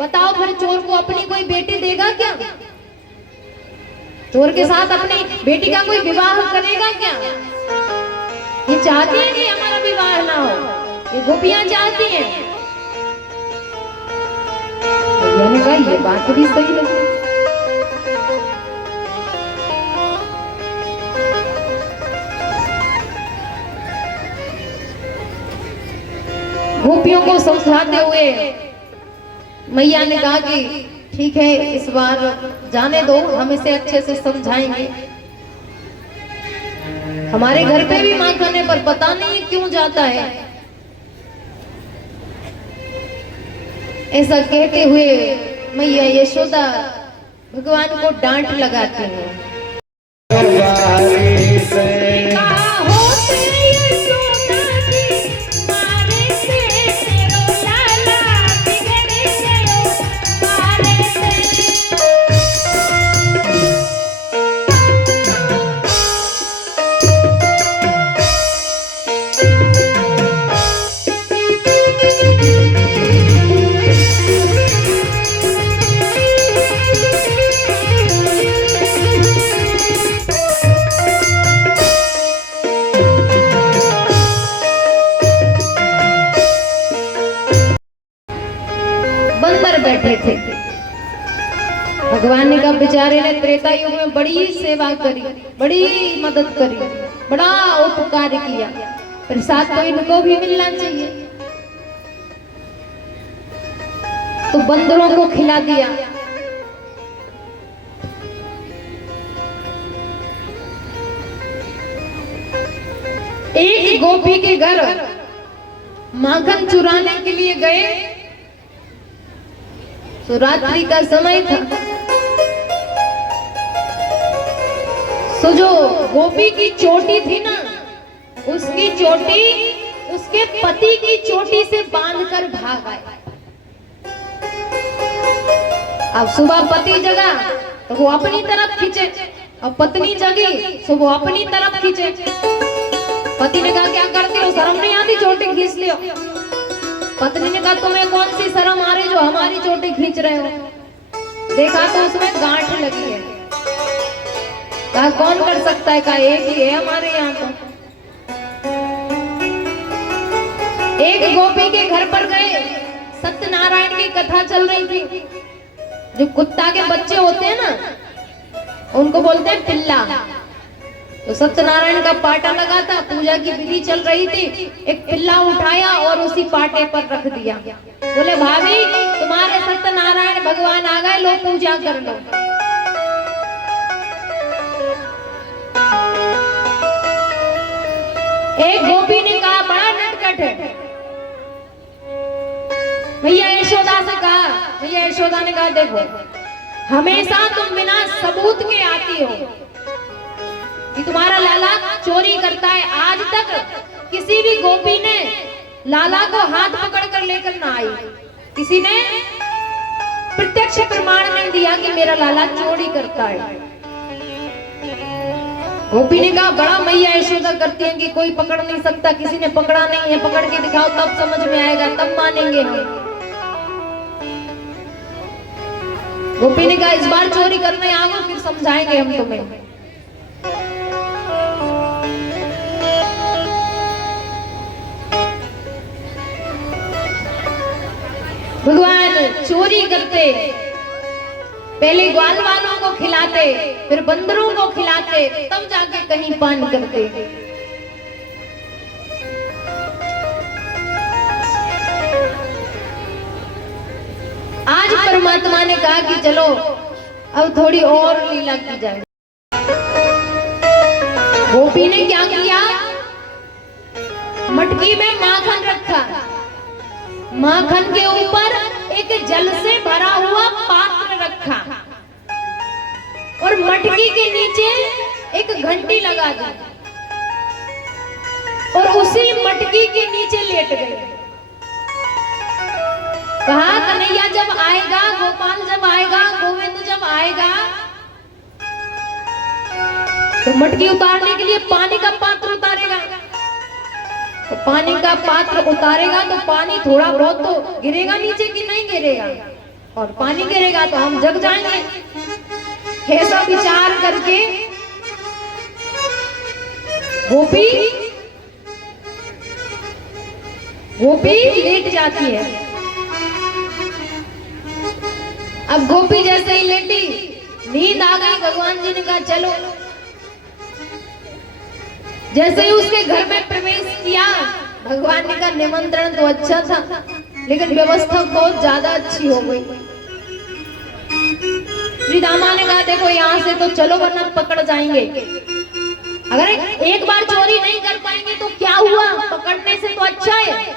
बताओ फिर चोर को अपनी कोई बेटी देगा क्या? चोर के साथ अपनी बेटी का कोई विवाह करेगा क्या? ये चाहती है कि हमारा विवाह ना हो, ये गोपियां चाहती हैं। भैया ने कहा ये बात भी सही लगी। गोपियों को समझाते हुए मैया ने कहा कि ठीक है इस बार जाने दो, हम इसे अच्छे से समझाएंगे। हमारे घर पे भी माखन है पर पता नहीं क्यों जाता है। ऐसा कहते हुए मैया यशोदा भगवान को डांट लगाती हैं। बैठे थे। भगवान ने कहा बेचारे ने त्रेता युग में बड़ी सेवा करी, बड़ी मदद करी, बड़ा उपकार किया, प्रसाद तो इनको भी मिलना चाहिए। तो बंदरों को खिला दिया। एक गोपी के घर माखन चुराने के लिए गए तो रात्रि का समय था। सो जो गोपी की चोटी थी ना, उसकी चोटी उसके पति की चोटी से बांधकर भाग आए। अब सुबह पति जगा तो वो अपनी तरफ खींचे, और पत्नी जगी तो वो अपनी तरफ खींचे। पति ने कहा क्या करते हो, शर्म नहीं आती चोटी खींच लियो? पत्नी ने कहा तुम्हें कौन सी शर्म आ रही जो हमारी चोटी खींच रहे हो? देखा तो उसमें गांठ लगी है। कहा कौन कर सकता है? कहा एक ही है हमारे यहाँ। तो एक गोपी के घर पर गए, सत्यनारायण की कथा चल रही थी। जो कुत्ता के बच्चे होते हैं ना, उनको बोलते हैं पिल्ला। तो सत्यनारायण का पाटा लगा था, पूजा की विधि चल रही थी। एक पिल्ला उठाया और उसी पाटे पर रख दिया। बोले भाभी तुम्हारे सत्यनारायण भगवान आ गए, लो पूजा कर लो। एक गोपी ने कहा बड़ा नटखट है। भैया यशोदा से कहा, भैया यशोदा ने कहा देखो हमेशा तुम बिना सबूत के आती हो कि तुम्हारा लाला चोरी करता है। आज तक किसी भी गोपी ने लाला को हाथ पकड़ कर लेकर ना आई, किसी ने प्रत्यक्ष प्रमाण नहीं दिया कि मेरा लाला चोरी करता है। गोपी ने कहा बड़ा मैया यशोदा करती है कि कोई पकड़ नहीं सकता, किसी ने पकड़ा नहीं है, पकड़ के दिखाओ तब समझ में आएगा, तब मानेंगे हम। गोपी ने कहा इस बार चोरी करने आओ फिर समझाएंगे हम तुम्हें। भगवान चोरी करते, पहले ग्वाल वालों को खिलाते, फिर बंदरों को खिलाते, तब जाके कहीं पान करते। आज परमात्मा ने कहा कि चलो अब थोड़ी और लीला की जाए। गोपी ने क्या किया, मटकी में माखन रखा, माखन के ऊपर एक जल से भरा हुआ पात्र रखा और मटकी के नीचे एक घंटी लगा दी और उसी मटकी के नीचे लेट गए। कहा कन्हैया जब आएगा, गोपाल जब आएगा, गोविंद जब आएगा तो मटकी उतारने के लिए पानी का पात्र उतारेगा। तो पानी का पात्र उतारेगा तो पानी थोड़ा बहुत तो गिरेगा नीचे कि नहीं गिरेगा, और पानी गिरेगा तो हम जग जाएंगे। ऐसा विचार करके गोपी लेट जाती है। अब गोपी जैसे ही लेटी, नींद आ गई। भगवान जी ने कहा चलो। जैसे ही उसके घर में प्रवेश किया, भगवान ने कहा निमंत्रण तो अच्छा था लेकिन व्यवस्था बहुत ज्यादा अच्छी हो गई। श्री दामा ने कहा देखो यहाँ से तो चलो वरना पकड़ जाएंगे। अगर एक बार चोरी नहीं कर पाएंगे तो क्या हुआ, पकड़ने से तो अच्छा है।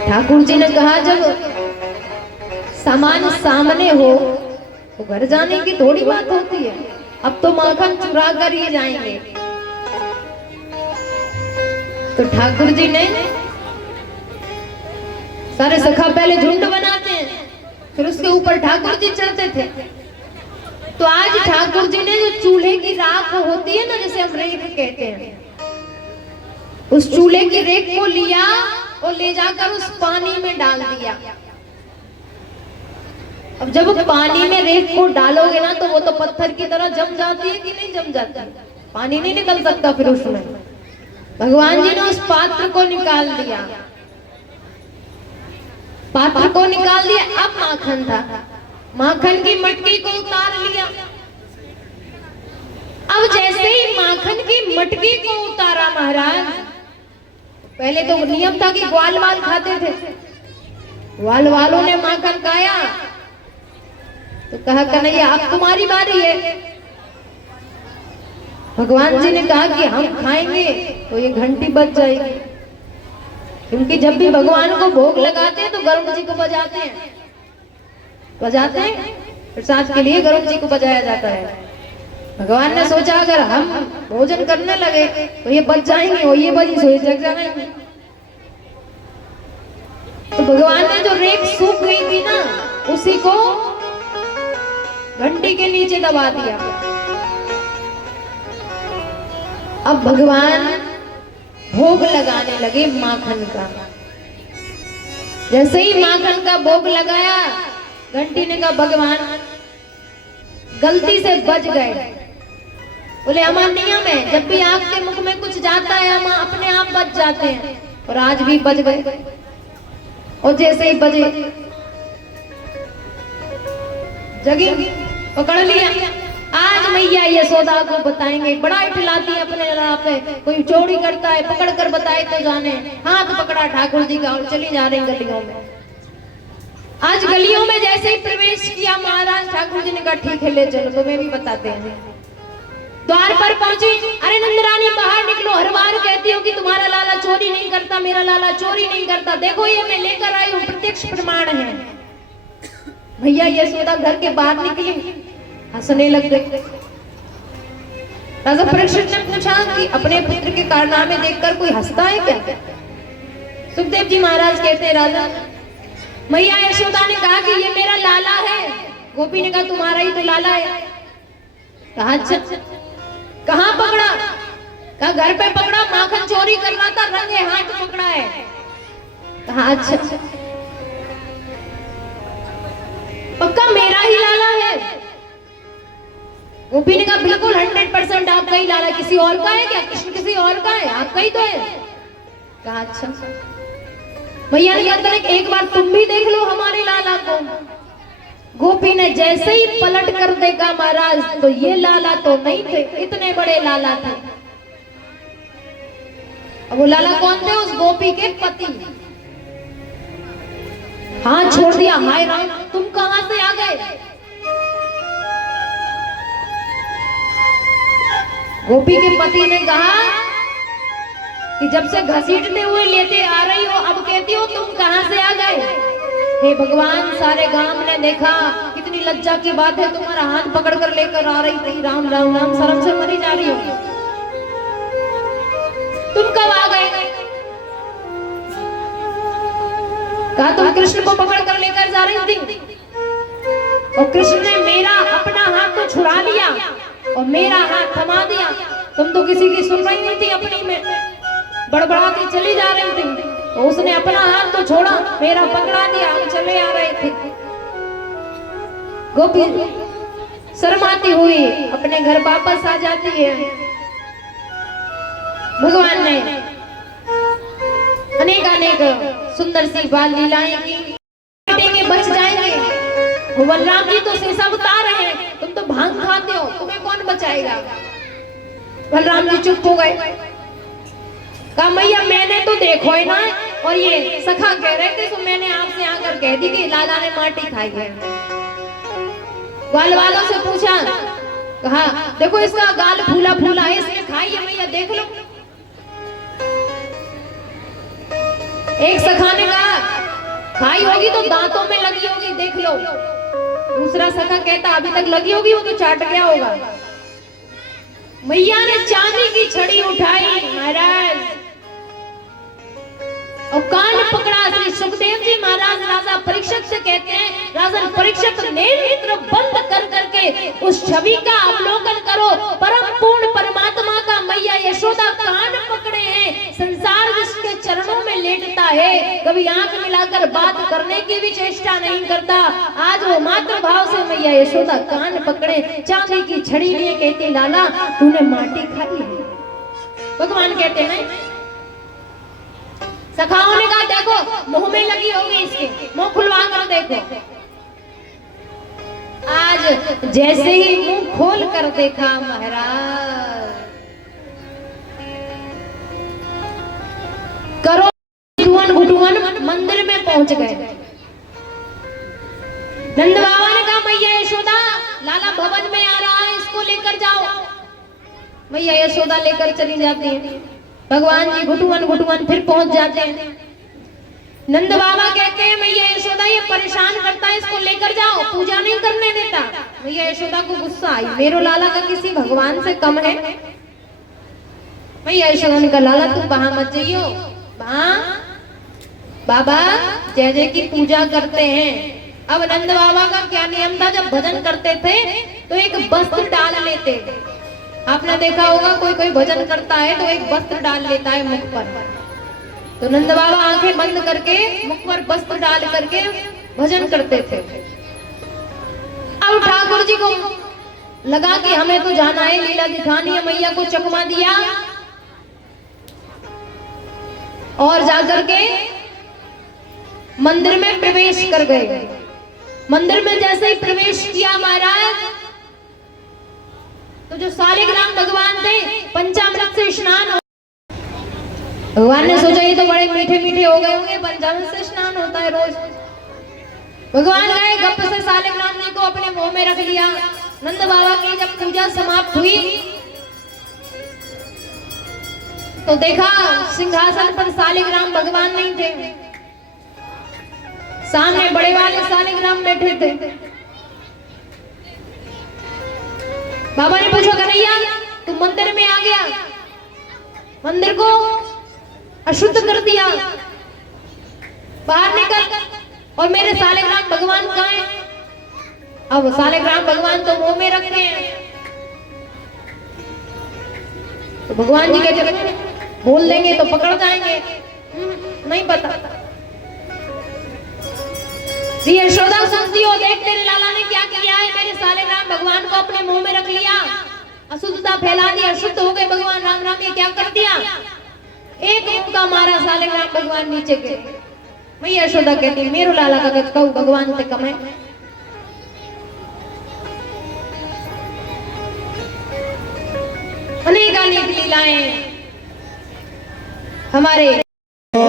ठाकुर जी ने कहा जब सामान सामने हो तो घर जाने की थोड़ी बात होती है, अब तो माखन चुरा कर ही जाएंगे। तो ठाकुर जी ने सारे सखा पहले झुंड बनाते हैं, फिर उसके ऊपर ठाकुर जी चढ़ते थे। तो आज ठाकुर जी ने जो चूल्हे की राख होती है ना, जैसे हम रेख कहते हैं, उस चूल्हे की रेख को लिया और ले जाकर उस पानी में डाल दिया। अब जब पानी में रेख को डालोगे ना तो वो तो पत्थर की तरह जम जाती है कि नहीं जम जाती है, पानी नहीं निकल सकता फिर उसमें। भगवान जी ने उस पात्र को निकाल दिया, पात्र को निकाल दिया। अब माखन था, माखन की मटकी को उतार लिया। अब जैसे ही माखन की मटकी को उतारा महाराज, पहले तो नियम था कि ग्वाल वाल खाते थे, ग्वाल वालों ने माखन खाया तो कहा कन्हैया अब तुम्हारी बारी है। भगवान जी ने कहा कि हम खाएंगे तो ये घंटी बज जाएगी, क्योंकि जब भी भगवान को भोग लगाते हैं तो गरुड़ जी को बजाते हैं, प्रसाद के लिए गरुड़ जी को बजाया जाता है। भगवान ने सोचा अगर हम भोजन करने लगे तो ये बच जाएंगे और ये बजी सोई जग जाएंगे। तो भगवान ने जो रेख सूख गई थी ना, उसी को घंटी के नीचे दबा दिया। अब भगवान भोग लगाने लगे माखन का। जैसे ही माखन का भोग लगाया, घंटी ने कहा भगवान गलती से बच गए। बोले हमारा नियम है, जब भी आपके मुख में कुछ जाता है हम अपने आप बच जाते हैं, और आज भी बच गए। और जैसे ही बजे जगी, पकड़ लिया। आज मैया यशोदा को बताएंगे, बड़ा इठलाती है अपने आप पे, कोई चोरी करता है पकड़ कर बताए तो जाने। हाथ पकड़ा ठाकुर जी का और चली जा रही गलियों में। आज गलियों में जैसे ही प्रवेश किया महाराज, ठाकुर जी ने कहा ठीक है ले चलो, तुम्हें भी बताते हैं। द्वार पर पहुंची, अरे नंदरानी बाहर निकलो, हर बार कहती हो कि तुम्हारा लाला चोरी नहीं करता, मेरा लाला चोरी नहीं करता, देखो ये मैं लेकर आई हूँ, प्रत्यक्ष प्रमाण है। भैया यशोदा घर के बाहर निकली, हंसने लग गई। राजा परीक्षित ने पूछा कि अपने पुत्र के कारनामे देखकर कोई हंसता है क्या? सुखदेव जी महाराज कहते हैं राजा, मैया यशोदा ने कहा कि ये मेरा लाला है। गोपी ने कहा तुम्हारा ही तो लाला है। कहा अच्छा, कहाँ पकड़ा? कहा घर पे पकड़ा, माखन चोरी कर रहा था, रंगे हाथ पकड़ा है। कहा अच्छा, पक्का मेरा ही लाला है? गोपी ने कहा बिल्कुल 100% आपका ही लाला, किसी और का है क्या? कृष्ण किसी और का है, आपका ही तो है। कहा अच्छा। भैया ने कहा एक बार तुम भी देख लो हमारे लाला को। गोपी ने जैसे ही पलट कर देखा महाराज, तो ये लाला तो नहीं थे, इतने बड़े लाला थे। अब वो लाला कौन थे? उस गोपी के पति। हाथ छोड़ दिया, हाय राम तुम कहां से आ गए? गोपी के पति ने कहा कि जब से घसीटते हुए लेते आ रही हो, अब कहती हो तुम कहां से आ गए? हे भगवान, सारे गांव ने देखा, कितनी लज्जा की बात है, तुम्हारा हाथ पकड़ कर लेकर आ रही थी, राम राम राम, शर्म से मरी जा रही हो, तुम कब आ गए? कहा तुम कृष्ण को पकड़ कर लेकर जा रही थी और कृष्ण ने मेरा अपना हाथ तो छुड़ा लिया और मेरा हाथ थमा दिया। तुम तो किसी की सुन रही नहीं थी, अपनी में बड़बड़ाती चली जा रही थी, तो उसने अपना हाथ तो छोड़ा, मेरा पकड़ा दिया, हम चले आ रहे थे। गोपी शर्माती हुई अपने घर वापस आ जाती है। भगवान ने अनेक अनेक सुंदर सी बाल लीलाएं की, बेटे बच जाएंगे। बलराम जी तो शीशा उतार रहे हैं, तुम तो भांग खाते हो, तुम्हें कौन बचाएगा? बलराम जी चुप हो गए। कहा मैया मैंने तो देखो है ना, और ये सखा कह रहे थे तो मैंने आपसे आकर कह दी कि लाला ने माटी खाई है। ग्वाल वालों से पूछा, कहा देखो इसका गाल फूला फूला है, इसने खाई है मैया, देख लो। एक सखा ने कहा खाई होगी तो दांतों में लगी होगी, देख लो। दूसरा सखा कहता अभी तक लगी होगी, वो तो चाट गया होगा। मैया ने चांदी की छड़ी उठाई महाराज और कान पकड़ा। श्री सुखदेव जी महाराज राजा परीक्षक से कहते हैं, राजन परीक्षक नेत्र बंद कर करके उस छवि का अवलोकन करो। परम पूर्ण परमात्मा का मैया यशोदा कान पकड़े हैं, संसार जिसके चरणों में लेटता है, कभी आंख मिलाकर बात करने की भी चेष्टा नहीं करता। आज वो मातृ भाव से मैया यशोदा कान पकड़े, चांदी की छड़ी लिए कहती लाला तूने माटी खाई है। भगवान कहते हैं, सखाओं ने कहा देखो मुंह में लगी होगी, इसके मुंह खुलवा कर देखो। आज जैसे ही मुंह खोल कर देखा महाराज, करो घुटुअन मंदिर में पहुंच गए। नंद बाबा ने कहा मैया यशोदा लाला भवन में आ रहा है, इसको लेकर जाओ। मैया यशोदा लेकर चली जाती है। भगवान जी घुटुअन फिर पहुंच जाते हैं। नंद बाबा कहते हैं मैया यशोदा ये परेशान करता है, इसको लेकर जाओ, पूजा नहीं करने देता। मैया यशोदा को गुस्सा आई, मेरो लाला का किसी भगवान से कम है? मैया यशोदा ने कहा लाला तुम वहां मत जाइयो, बाबा जय जय की पूजा करते हैं। अब नंद बाबा का क्या नियम था, जब भजन करते थे तो एक वस्त्र डाल लेते। आपने देखा होगा कोई कोई भजन करता है तो एक वस्त्र डाल लेता है मुख पर। तो नंद बाबा आंखें बंद करके मुख पर वस्त्र डाल करके भजन करते थे। अब ठाकुर जी को लगा कि हमें तो जाना है, लीला दिखानी है, मैया को चकमा दिया और जाकर के मंदिर में प्रवेश कर गए। मंदिर में जैसे ही प्रवेश किया महाराज, तो जो सालिग्राम भगवान थे पंचामृत से स्नान हो। भगवान ने सोचा ये तो बड़े मीठे मीठे हो गए होंगे, पंचामृत से स्नान होता है रोज। भगवान गए गप से सालिग्राम जी को अपने मुंह में रख लिया। नंद बाबा की जब पूजा समाप्त हुई तो देखा सिंहासन पर सालिग्राम भगवान नहीं थे, सामने बड़े वाले सालिग्राम बैठे थे। बाबा ने पूछा कन्हैया तू मंदिर में आ गया, मंदिर को अशुद्ध कर दिया, बाहर निकल और मेरे सालिग्राम भगवान कहाँ हैं? अब सालिग्राम भगवान तो मुंह में रखे हैं। तो भगवान जी कहते बोल देंगे तो पकड़ जाएंगे, नहीं पता। यशोदा सुनती हो, देख तेरे लाला ने क्या किया है, मेरे सालिग्राम भगवान को अपने मुंह में रख लिया, अशुद्धता फैला दी, अशुद्ध हो गए भगवान। राम राम ये क्या कर दिया? एक मुक्का मारा सालिग्राम भगवान नीचे के। मैया यशोदा कहती मेरो लाला का गज कहूं भगवान से कम है। अनेक लीलाएं हमारे ओ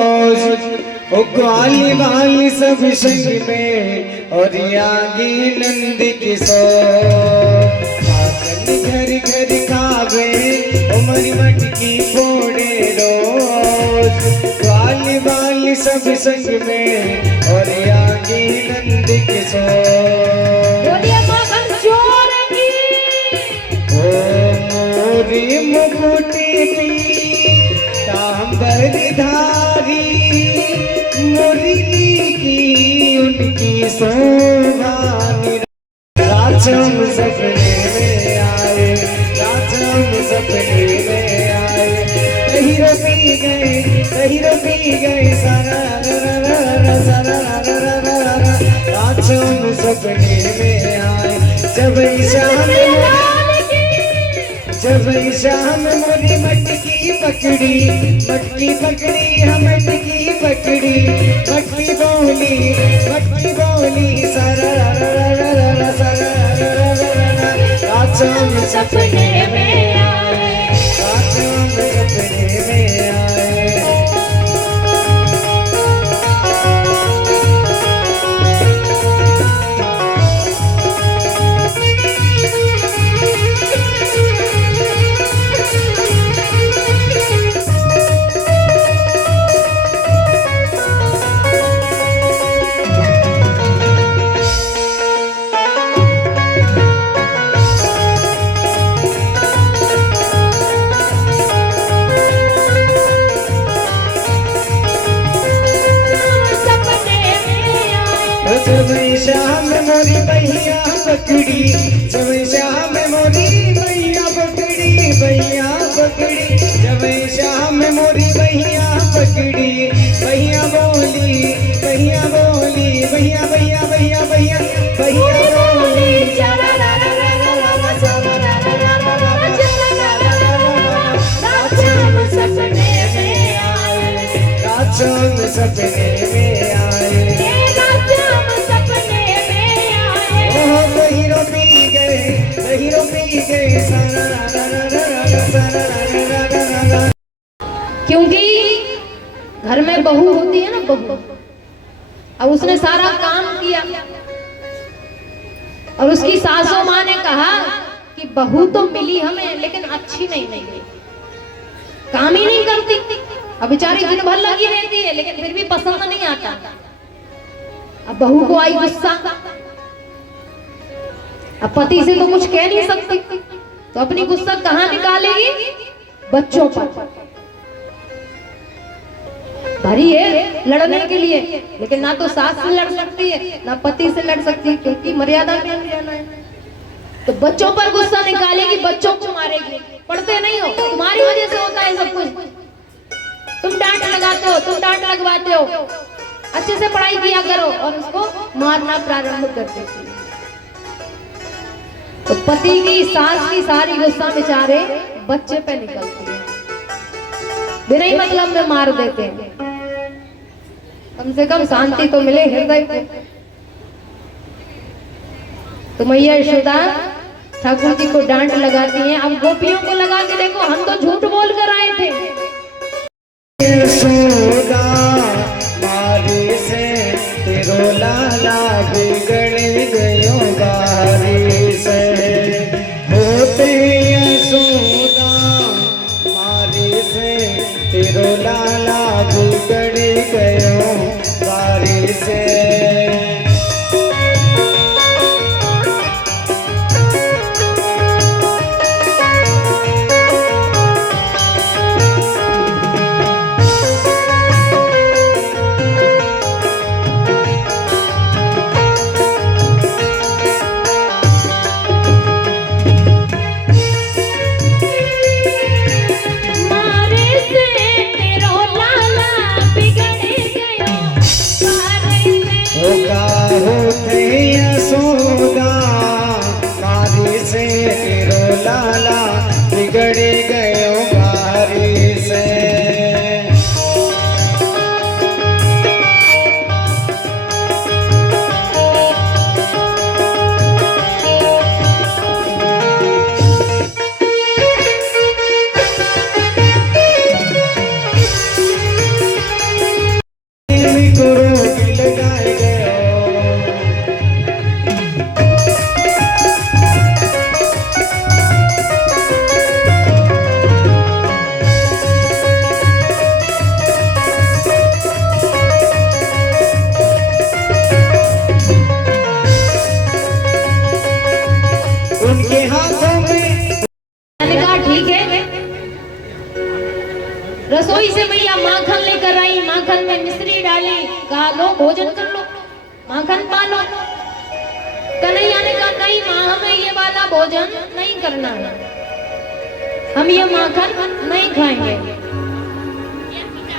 ग्वाली वाली सब संग में और यागी नंद किशोर घर घर खावे उमर मटकी फोड़े रोज ग्वाली वाली सब संग में और यागी नंद किशोर बोलिए माखन चोर की ओ मोरी मुकुटी तांबर धारी मुरली की उनकी शोभानी राजम सपने में आए राजम सपने में आए तहिरो पी गए सारा राजम सपने में आए जब शाम मोरी मटकी पकड़ी हम मटकी पकड़ी मटकी बोली सारा राजम सपने में आए राजम सपने में आए जब शाम मोरी भैया पकड़ी जब शाम मोरी भैया पकड़ी जब शाम मोरी भैया पकड़ी भैया बोली भैया बोली राजम सपने में आए हीरो पी गए क्योंकि घर में बहू होती है ना बहू, अब उसने सारा काम किया और उसकी सासू माँ ने कहा कि बहू तो मिली हमें लेकिन अच्छी नहीं मिली, काम ही नहीं करती। अब बेचारी दिन भर लगी रहती है लेकिन फिर भी पसंद नहीं आता। अब बहू को आई गुस्सा, अब पति से तो कुछ कह नहीं सकती तो अपनी गुस्सा कहाँ निकालेगी? बच्चों पर। भरी है लड़ने के लिए लेकिन ना तो सास से लड़ सकती है ना पति से लड़ सकती है क्योंकि मर्यादा में रहना है। तो बच्चों पर गुस्सा निकालेगी, बच्चों को मारेगी। पढ़ते नहीं हो, तुम्हारी वजह से होता है सब कुछ। तुम डांट लगाते हो, तुम डांट लगवाते हो, अच्छे से पढ़ाई किया करो और उसको मारना प्रारंभ कर देती है। तो पति की सास की सारी गुस्सा बेचारे बच्चे पे निकलती है, बिना ही मतलब में मार देते हैं। कम से कम शांति तो मिले हृदय को। तो मैया यशोदा ठाकुर जी को डांट लगाती हैं। अब गोपियों को लगा के देखो, हम तो झूठ बोल कर आए थे। यशोदा मारे से तेरो लाला बिगड़ गयो बारी से, होते यशोदा मारे से तेरो लाला बिगड़ गयो बारी से। रसोई से मैया माखन लेकर आई, माखन में मिश्री डाली, कहा लो भोजन कर लो, माखन पालो। कन्हैया ने कहा नहीं माँ, हमें ये वाला भोजन नहीं करना है, हम ये माखन नहीं खाएंगे।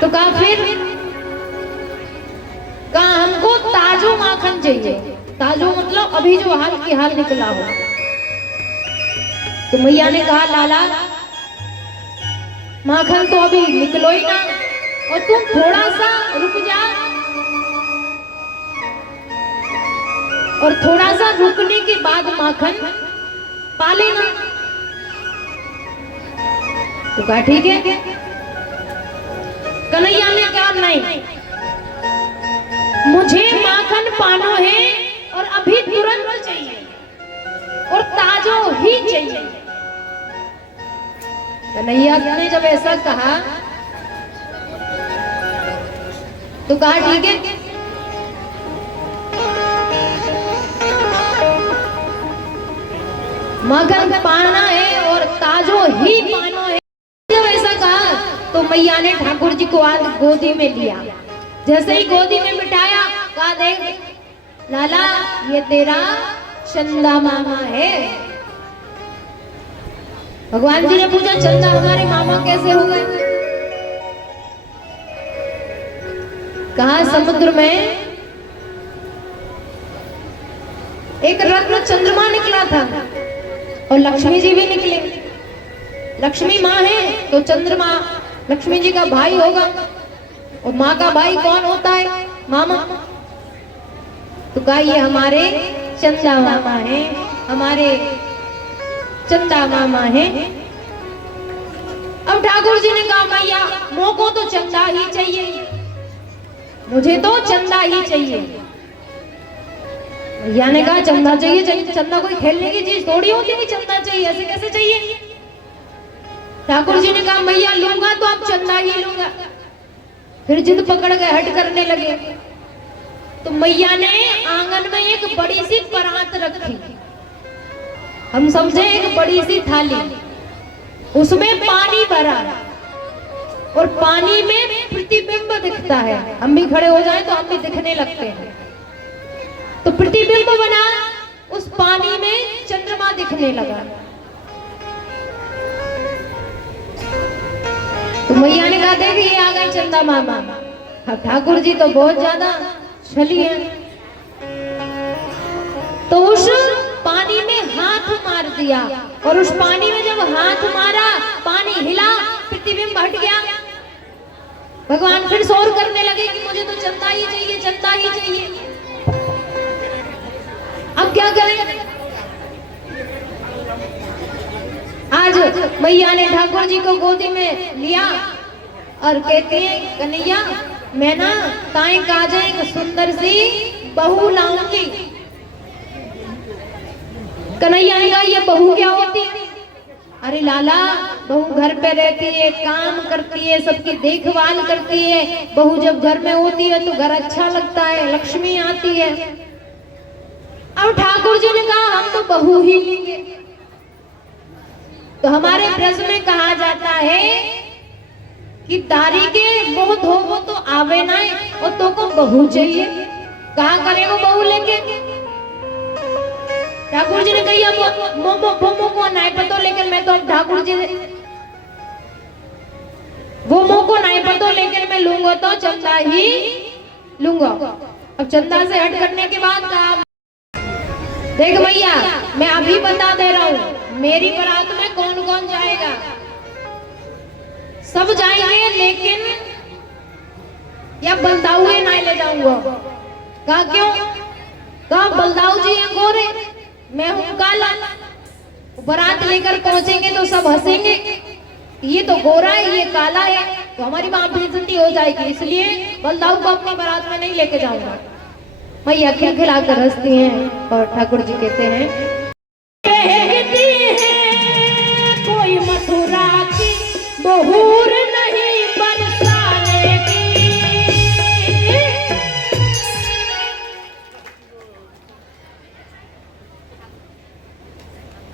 तो कहा फिर, कहा हमको ताजो माखन चाहिए। ताजो मतलब अभी जो हाल की हाल निकला हो। तो मैया ने कहा लाला माखन तो अभी निकलो ही ना, और तुम थोड़ा सा रुक जा, और थोड़ा सा रुकने के बाद माखन पा लेना। तो कहा ठीक है। कन्हैया ने कहा नहीं, मुझे माखन पानो है और अभी तुरंत चाहिए और ताजो ही चाहिए। कन्हैया ने जब ऐसा कहा तो कहा ठीक है। माखन पाना है और ताजो ही पानो है। जब ऐसा कहा तो मैया ने ठाकुर जी को आज गोदी में लिया। जैसे ही गोदी में बिठाया, कहा देख लाला ये तेरा चंदा मामा है। भगवान जी ने पूछा चंदा हमारे मामा कैसे हो गए? कहा समुद्र में एक रत्न चंद्रमा निकला था और लक्ष्मी जी भी निकले। लक्ष्मी माँ है तो चंद्रमा लक्ष्मी जी का भाई होगा, और माँ का भाई कौन होता है? मामा। तो कहा ये हमारे चंदा मामा है, हमारे चंदा मामा है। अब ठाकुर जी ने कहा मैया मोको तो चंदा ही चाहिए, मुझे तो चंदा ही चाहिए। मैया ने कहा चंदा चाहिए? चंदा कोई खेलने की चीज थोड़ी होती है, चंदा चाहिए, ऐसे कैसे चाहिए? ठाकुर जी ने कहा मैया लूंगा तो अब चंदा ही लूंगा। फिर जिद पकड़ के हट करने लगे। तो मैया ने आंगन में एक बड़ी सी परात रखी, हम समझे एक बड़ी सी थाली, उसमें पानी भरा और पानी में प्रतिबिंब दिखता है। हम भी खड़े हो जाए तो हम भी दिखने लगते हैं। तो प्रतिबिंब बना, उस पानी में चंद्रमा दिखने लगा। तो मैया ने कहा देख ये आ गए चंदा मामा। अब ठाकुर जी तो बहुत ज्यादा छली है, तो उस पानी में हाथ मार दिया, और उस पानी में जब हाथ मारा पानी हिला, प्रतिबिंब हट गया। भगवान फिर शोर करने लगे कि मुझे तो चंदा ही चाहिए, चंदा ही चाहिए। अब क्या करें? आज मैया ने ठाकुर जी को गोदी में लिया और कहती है कन्हैया मैं ना ताई काजे एक सुंदर सी बहू लाऊंगी। कन्हैया ने कहा ये बहू क्या होती है? अरे लाला बहू घर पे रहती है, काम करती है, सबकी देखभाल करती है। बहू जब घर में होती है तो घर अच्छा लगता है, लक्ष्मी आती है। अब ठाकुर जी ने कहा हम तो बहू ही लेंगे। तो हमारे ब्रज में कहा जाता है कि दारी के मोह धोवो तो आवे ना, और तो को बहू चाहिए। कहा करे वो बहू लेके? ठाकुर जी ने कही मोमो को नहीं पतो, लेकिन मैं तो अब ठाकुर जी वो मोह को नहीं पतो, लेकिन मैं लूंगा तो चंदा ही लूंगा। अब चंदा से हट करने के बाद कहा देख भैया मैं अभी बता दे रहा हूँ मेरी बारात में कौन कौन जाएगा। सब जाएंगे लेकिन या बलदाऊए नहीं ले जाऊंगा। कहा क्यों? कहा बलदाऊ जी हैं गोरे, मैं हूं काला। बारात लेकर पहुंचेंगे तो सब हंसेंगे, ये तो गोरा है ये काला है, तो हमारी वहां बेइज्जती हो जाएगी, इसलिए बलदाऊ को अपनी बारात में नहीं लेके जाऊंगा। मैया खिलखिलाकर हंसती हैं और ठाकुर जी कहते हैं कोई मथुरा की बहूर नहीं बरसाने की।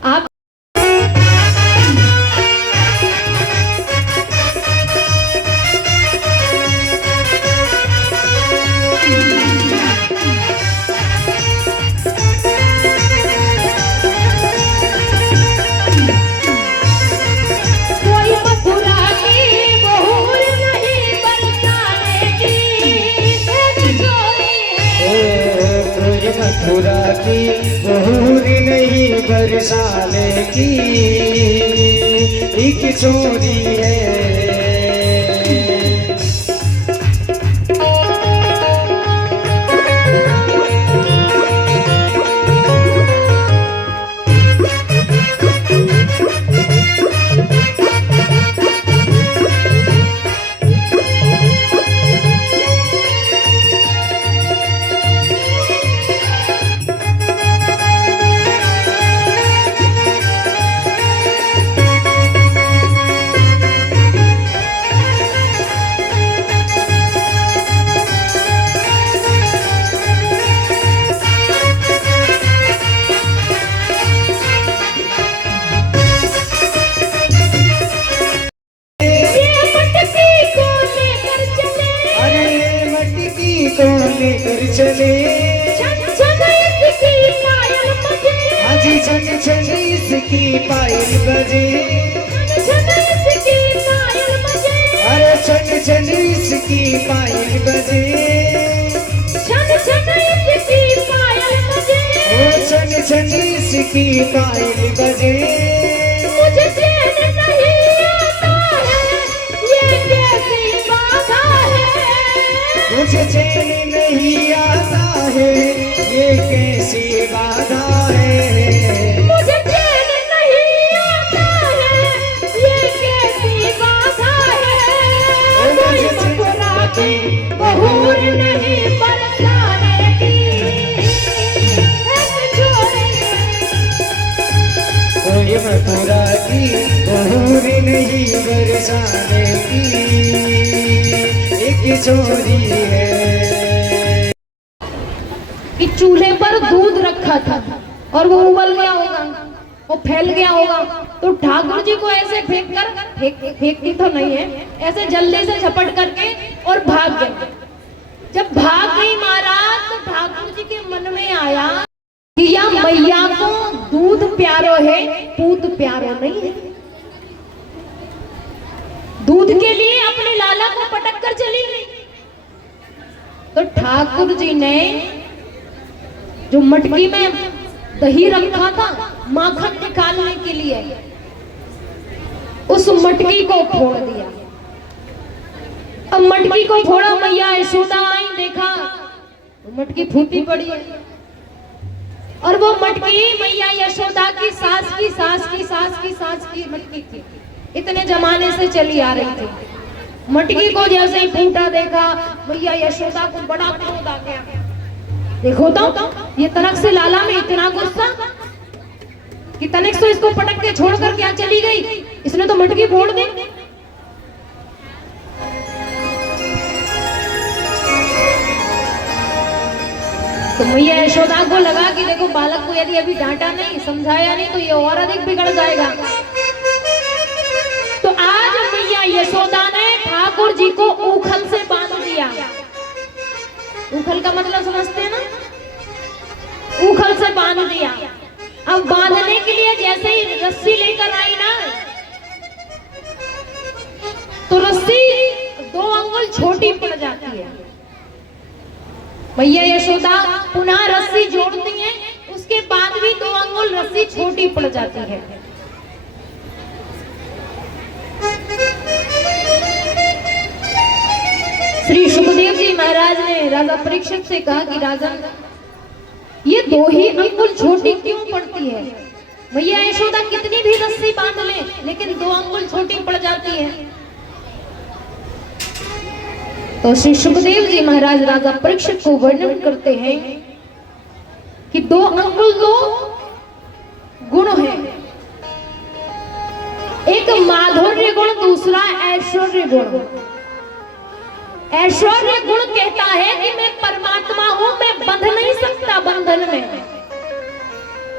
आप बरसाने की एक चोरी है। को लेकर चले आज छन छन इसकी पायल बजे, अरे छन छन इसकी पायल बजे, ओ छन छन इसकी पायल बजे। मुझे चैन नहीं आता है, ये कैसी बाधा है। मुझे चैन नहीं आता है, ये कैसी बाधा है। मुझे चैन नहीं आता है, ये कैसी बाधा है। कोई मथुरा की बहूर नहीं बरसाने की, कोई मथुरा की बहूर नहीं बरसाने की एक चोरी है। कि चूल्हे पर दूध रखा था और वो उबल गया होगा, वो फैल गया होगा, तो ठाकुर जी को ऐसे फेंकती तो नहीं है, ऐसे जल्दी से झपट करके और भाग गए। जब भाग गई महाराज तो ठाकुर जी के मन में आया कि या मैया को दूध प्यारो है, पूत प्यारो नहीं है। दूध के लिए अपने लाला को पटक कर चली गई। तो ठाकुर जी ने जो मटकी में दही रखा था माखन निकालने के लिए, उस मटकी को फोड़ दिया। अब मटकी को फोड़ा, मैया यशोदा आई, देखा मटकी फूटी पड़ी है। और वो मटकी मैया यशोदा की सास की सास की सास की सास की मटकी थी, इतने जमाने से चली आ रही थी। मटकी को जैसे ही फूटा देखा, मैया यशोदा को बड़ा क्रोध आ गया। देखो तो ये तनक से लाला में इतना गुस्सा कि तनिक से इसको पटक के छोड़कर क्या चली गई, इसने तो मटकी फोड़ दी। तो मैया यशोदा को लगा कि देखो बालक को यदि अभी डांटा नहीं, समझाया नहीं, तो ये और अधिक बिगड़ जाएगा। तो आज मैया यशोदा ने ठाकुर जी को ऊखल से बांध दिया। ऊखल का मतलब समझते हैं ना, ऊखल से बांध दिया। अब बांधने के लिए जैसे ही रस्सी लेकर आई ना, तो रस्सी 2 अंगुल छोटी पड़ जाती है। मैया यशोदा पुनः रस्सी जोड़ती हैं, उसके बाद भी 2 अंगुल रस्सी छोटी पड़ जाती है। श्री सुखदेव जी महाराज ने राजा परीक्षित से कहा कि राजन, ये 2 ही अंगुल छोटी क्यों पड़ती है? मैया यशोदा कितनी भी रस्सी बांध ले, लेकिन 2 अंगुल छोटी पड़ जाती है। तो श्री सुखदेव जी महाराज राजा परीक्षित को वर्णन करते हैं कि 2 अंगुल 2 गुण है, एक माधुर्य गुण, दूसरा ऐश्वर्य गुण। ऐश्वर्य गुण कहता है कि मैं परमात्मा हूं, मैं बंध नहीं सकता बंधन में।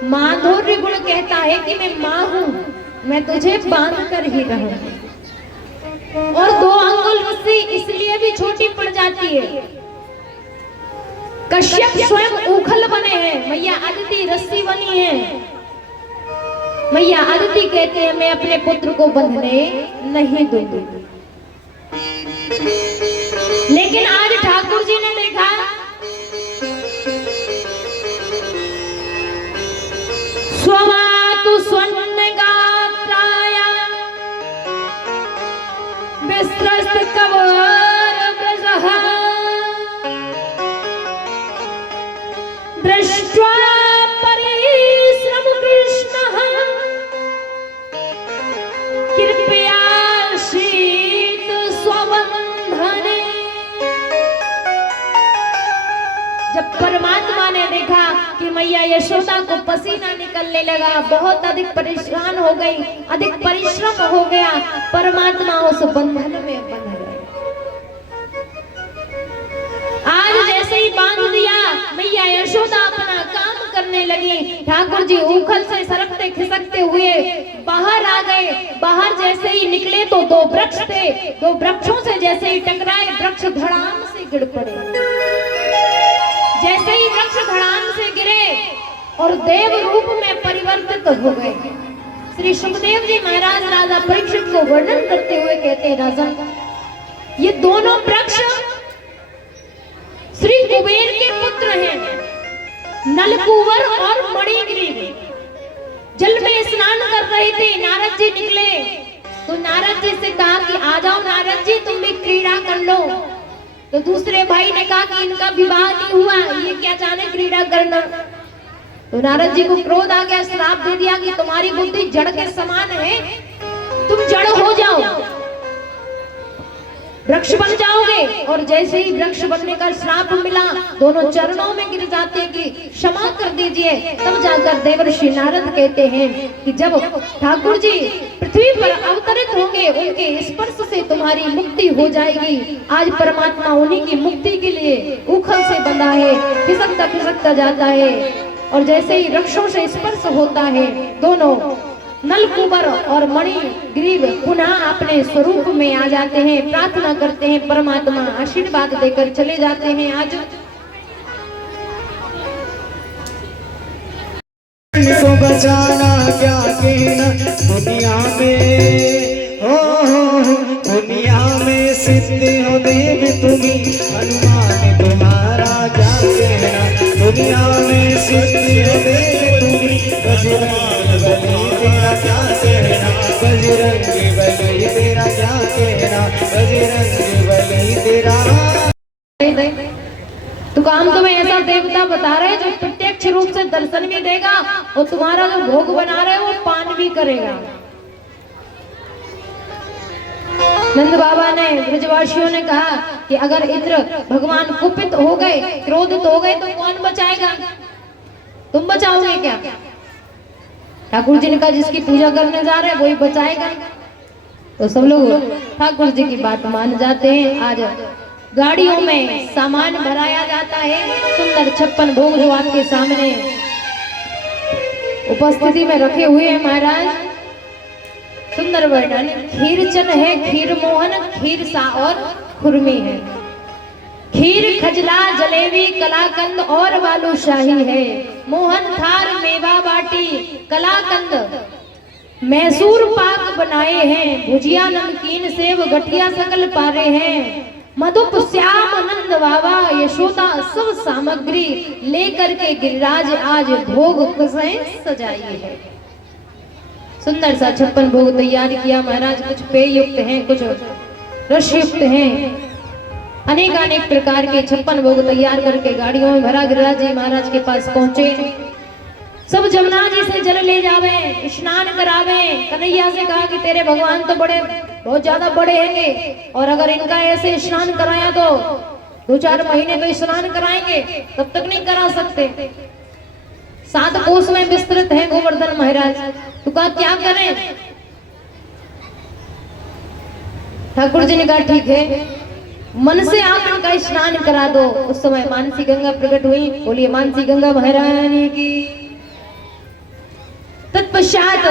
माधुर्य गुण कहता है कि मैं मां हूं, मैं तुझे बांध कर ही रहूं। और 2 अंगुल रस्सी इसलिए भी छोटी पड़ जाती है। कश्यप स्वयं ऊखल बने हैं, मैया अदिति रस्सी बनी है। मैया अदिति कहते हैं मैं अपने पुत्र को बंधने नहीं दूंगी। लेकिन आज ठाकुर जी ने देखा स्वमातु स्वन्नगात्राय विस्त्रस्त कवर ब्रजः दृष्ट्वा परिश्रम कृष्णः कृपयाशीत स्वबंधने। जब परमात्मा ने देखा कि मैया यशोदा को पसीना निकलने लगा, बहुत अधिक परेशान हो गई, अधिक परिश्रम हो गया, परमात्मा उस बंधन में बंध गए। आज जैसे ही बांध दिया, मैया यशोदा अपना काम करने लगी। ठाकुर जी उखल से सरकते खिसकते हुए बाहर आ गए। बाहर जैसे ही निकले तो दो वृक्ष थे, दो वृक्षों से जैसे ही टकराए, वृक्ष धड़ाम से गिर पड़े। जैसे ही वृक्ष धड़ाम से गिरे और देव रूप में परिवर्तित हो गए। श्री सुखदेव जी महाराज राजा परीक्षित को वर्णन करते हुए कहते हैं, राजन, ये दोनों वृक्ष श्री कुबेर के पुत्र हैं, नलकुवर और मणिग्रीव। जल में स्नान कर रहे थे, नारद जी निकले तो नारद जी से कहा कि आ जाओ नारद जी, तुम भी क्रीड़ा कर लो। तो दूसरे भाई ने कहा कि इनका विवाह नहीं हुआ, ये क्या जाने क्रीड़ा करना। तो नारद जी को क्रोध आ गया, श्राप दे दिया कि तुम्हारी बुद्धि जड़ के समान है, तुम जड़ हो जाओ, वृक्ष बन जाओगे। और जैसे ही वृक्ष बनने का श्राप मिला, दोनों चरणों में गिर जाते हैं कि क्षमा कर दीजिए। तब जाकर देवर्षि नारद कहते हैं कि जब ठाकुर जी पृथ्वी पर अवतरित होंगे, उनके स्पर्श से तुम्हारी मुक्ति हो जाएगी। आज परमात्मा उन्हीं की मुक्ति के लिए उखल से बंधा है, खिसकता खिसकता जाता है। और जैसे ही वृक्षों से स्पर्श होता है, दोनों नलकुबर और मणिग्रीव पुनः अपने स्वरूप में आ जाते हैं। प्रार्थना करते हैं, परमात्मा आशीर्वाद देकर चले जाते हैं। आज को बचाना क्या कहना दुनिया में, हो दुनिया में सिद्ध हो देव तुम्ही, हनुमान तुम्हारा क्या कहना। दुनिया में सिद्ध हो देव तुम्ही, बजरंग बली तेरा क्या कहना। बजरंग बली तेरा क्या कहना। बजरंग बली तेरा। तो काम तुम्हें ऐसा देवता बता रहे जो प्रत्यक्ष रूप से दर्शन भी देगा और तुम्हारा जो भोग बना रहे वो पान भी करेगा। नंद बाबा ने ब्रजवासियों ने कहा कि अगर इंद्र भगवान कुपित हो गए, क्रोधित हो गए, तो कौन बचाएगा? तुम बचाओगे क्या? ठाकुर जी ने कहा जिसकी पूजा करने जा रहे हैं वही बचाएगा। तो सब लोग ठाकुर जी की बात मान जाते हैं। आज गाड़ियों में सामान भराया जाता है, सुंदर 56 भोग जो आपके सामने उपस्थिति में रखे हुए हैं महाराज। सुंदर वर्णन, खीरचन है, खीर मोहन, खीर सा और खुरमी है, खीर खजला जलेबी कलाकंद और बालूशाही है, मोहन थार मेवा बाटी कलाकंद मैसूर पाक बनाए हैं, भुजिया नमकीन सेव गठिया सकल पारे हैं, मधुप श्याम नंद बाबा यशोदा सब सामग्री लेकर के गिरिराज आज भोग सजाई है। सुंदर सा 56 भोग तैयार किया महाराज। कुछ पेय युक्त हैं, कुछ रस युक्त हैं, अनेक प्रकार के 56 भोग तैयार करके गाड़ियों में भरा गिरिराज जी महाराज के पास पहुंचे। सब जमुना जी से जल ले जावे, स्नान करावे। कन्हैया से कहा कि तेरे भगवान तो बहुत ज्यादा बड़े हैं, और अगर इनका ऐसे स्नान कराया तो 2-4 महीने तो स्नान कराएंगे, तब तक नहीं करा सकते। 7 कोस में विस्तृत है गोवर्धन महाराज। तो कहा क्या करें? ठाकुर जी ने कहा ठीक है, मन से आप इनका स्नान करा दो। उस समय मानसी गंगा प्रकट हुई। बोलिए मानसी गंगा महारानी की। तत्पश्चात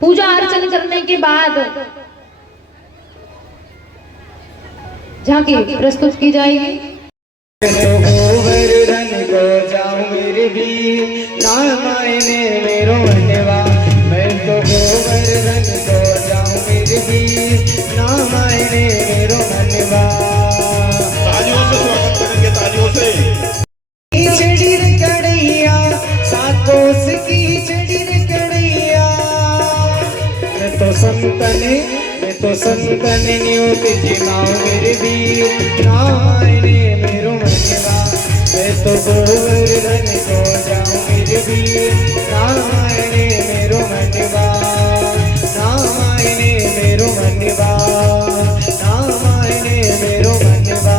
पूजा अर्चन करने के बाद झांकी प्रस्तुत की जाएगी। गोवर्धन को जाऊं मेरे भी नाम आने मेरो हनवा। मैं तो गोवर्धन को जाऊं मेरे भी नाम आने मेरो हनवा। तालियों से स्वागत करेंगे, तालियों से। चढ़ी कड़ैया 7 कोस की चढ़ी संतन न्यूत जिमाओ मेरे वीर नायने मेरो मनवा मैं तो गोवर्धन को जाऊं मेरे वीर नायने मेरो मनवा नायने मेरो मनवा नायने मेरो मनवा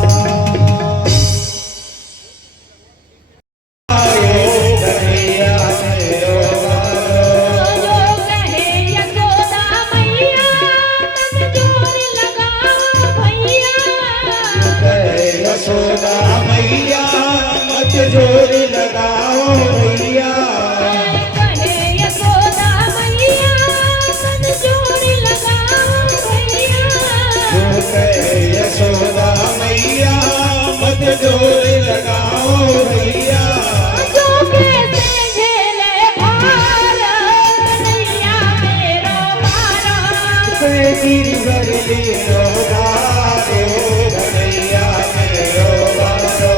यशोदा मैया मत जोर लगाओ भैया यशोदा मैया मत जोर लगाओ भैया यशोदा मैया मत जोर लगाओ भैया जो कैसे झेले भार नैया मेरो पारा गिरवर लीलो गारो भैया मेरो बारो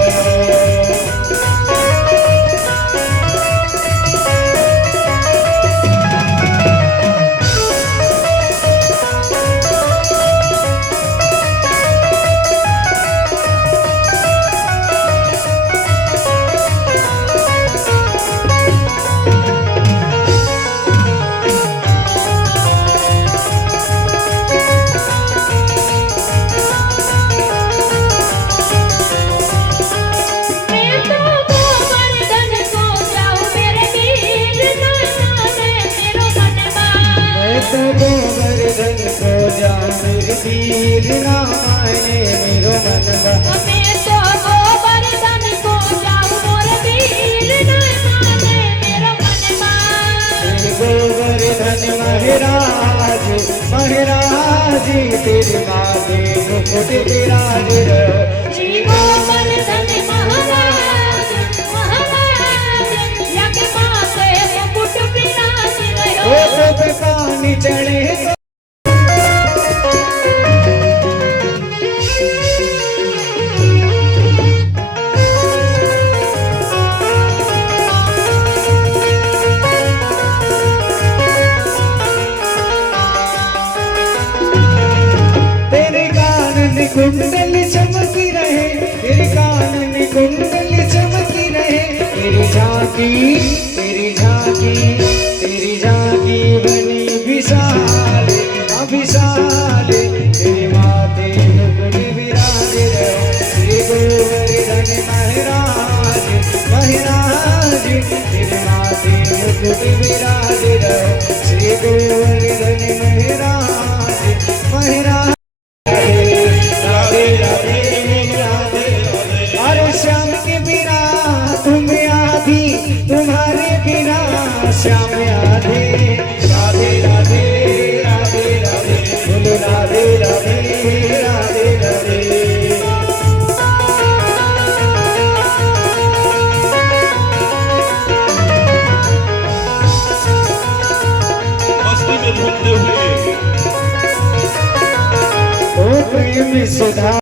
गोवर्धन को जाऊं मेरे वीर नायने मेरो मनवा मैं तो गोवर्धन को जाऊं मोर वीर नायने मेरो मनवा गोवर्धन महाराज महाराज तेरे माथे मुकुट विराज रहो श्री गोवर्धन महाराज महाराज यज्ञ माथे मुकुट विराज रहो ओ तो पानी चढ़े कुंडल चमकी रहे तेरे कानन कुंडल चमकी रहे तेरी झांकी बनी विशाल अविशाल तेरे माथे मुकुट विराज रहो श्री गोवर्धन महाराज महाराज तेरे माथे मुकुट विराज रहो श्री गोवर्धन महाराज महाराज श्याम के बिना तुम आधी तुम्हारे बिना श्याम आधे राधे राधे राधे राधे बोलो राधे राधे राधे राधे मस्ती में झूमते हुए ओ प्रेम सुधा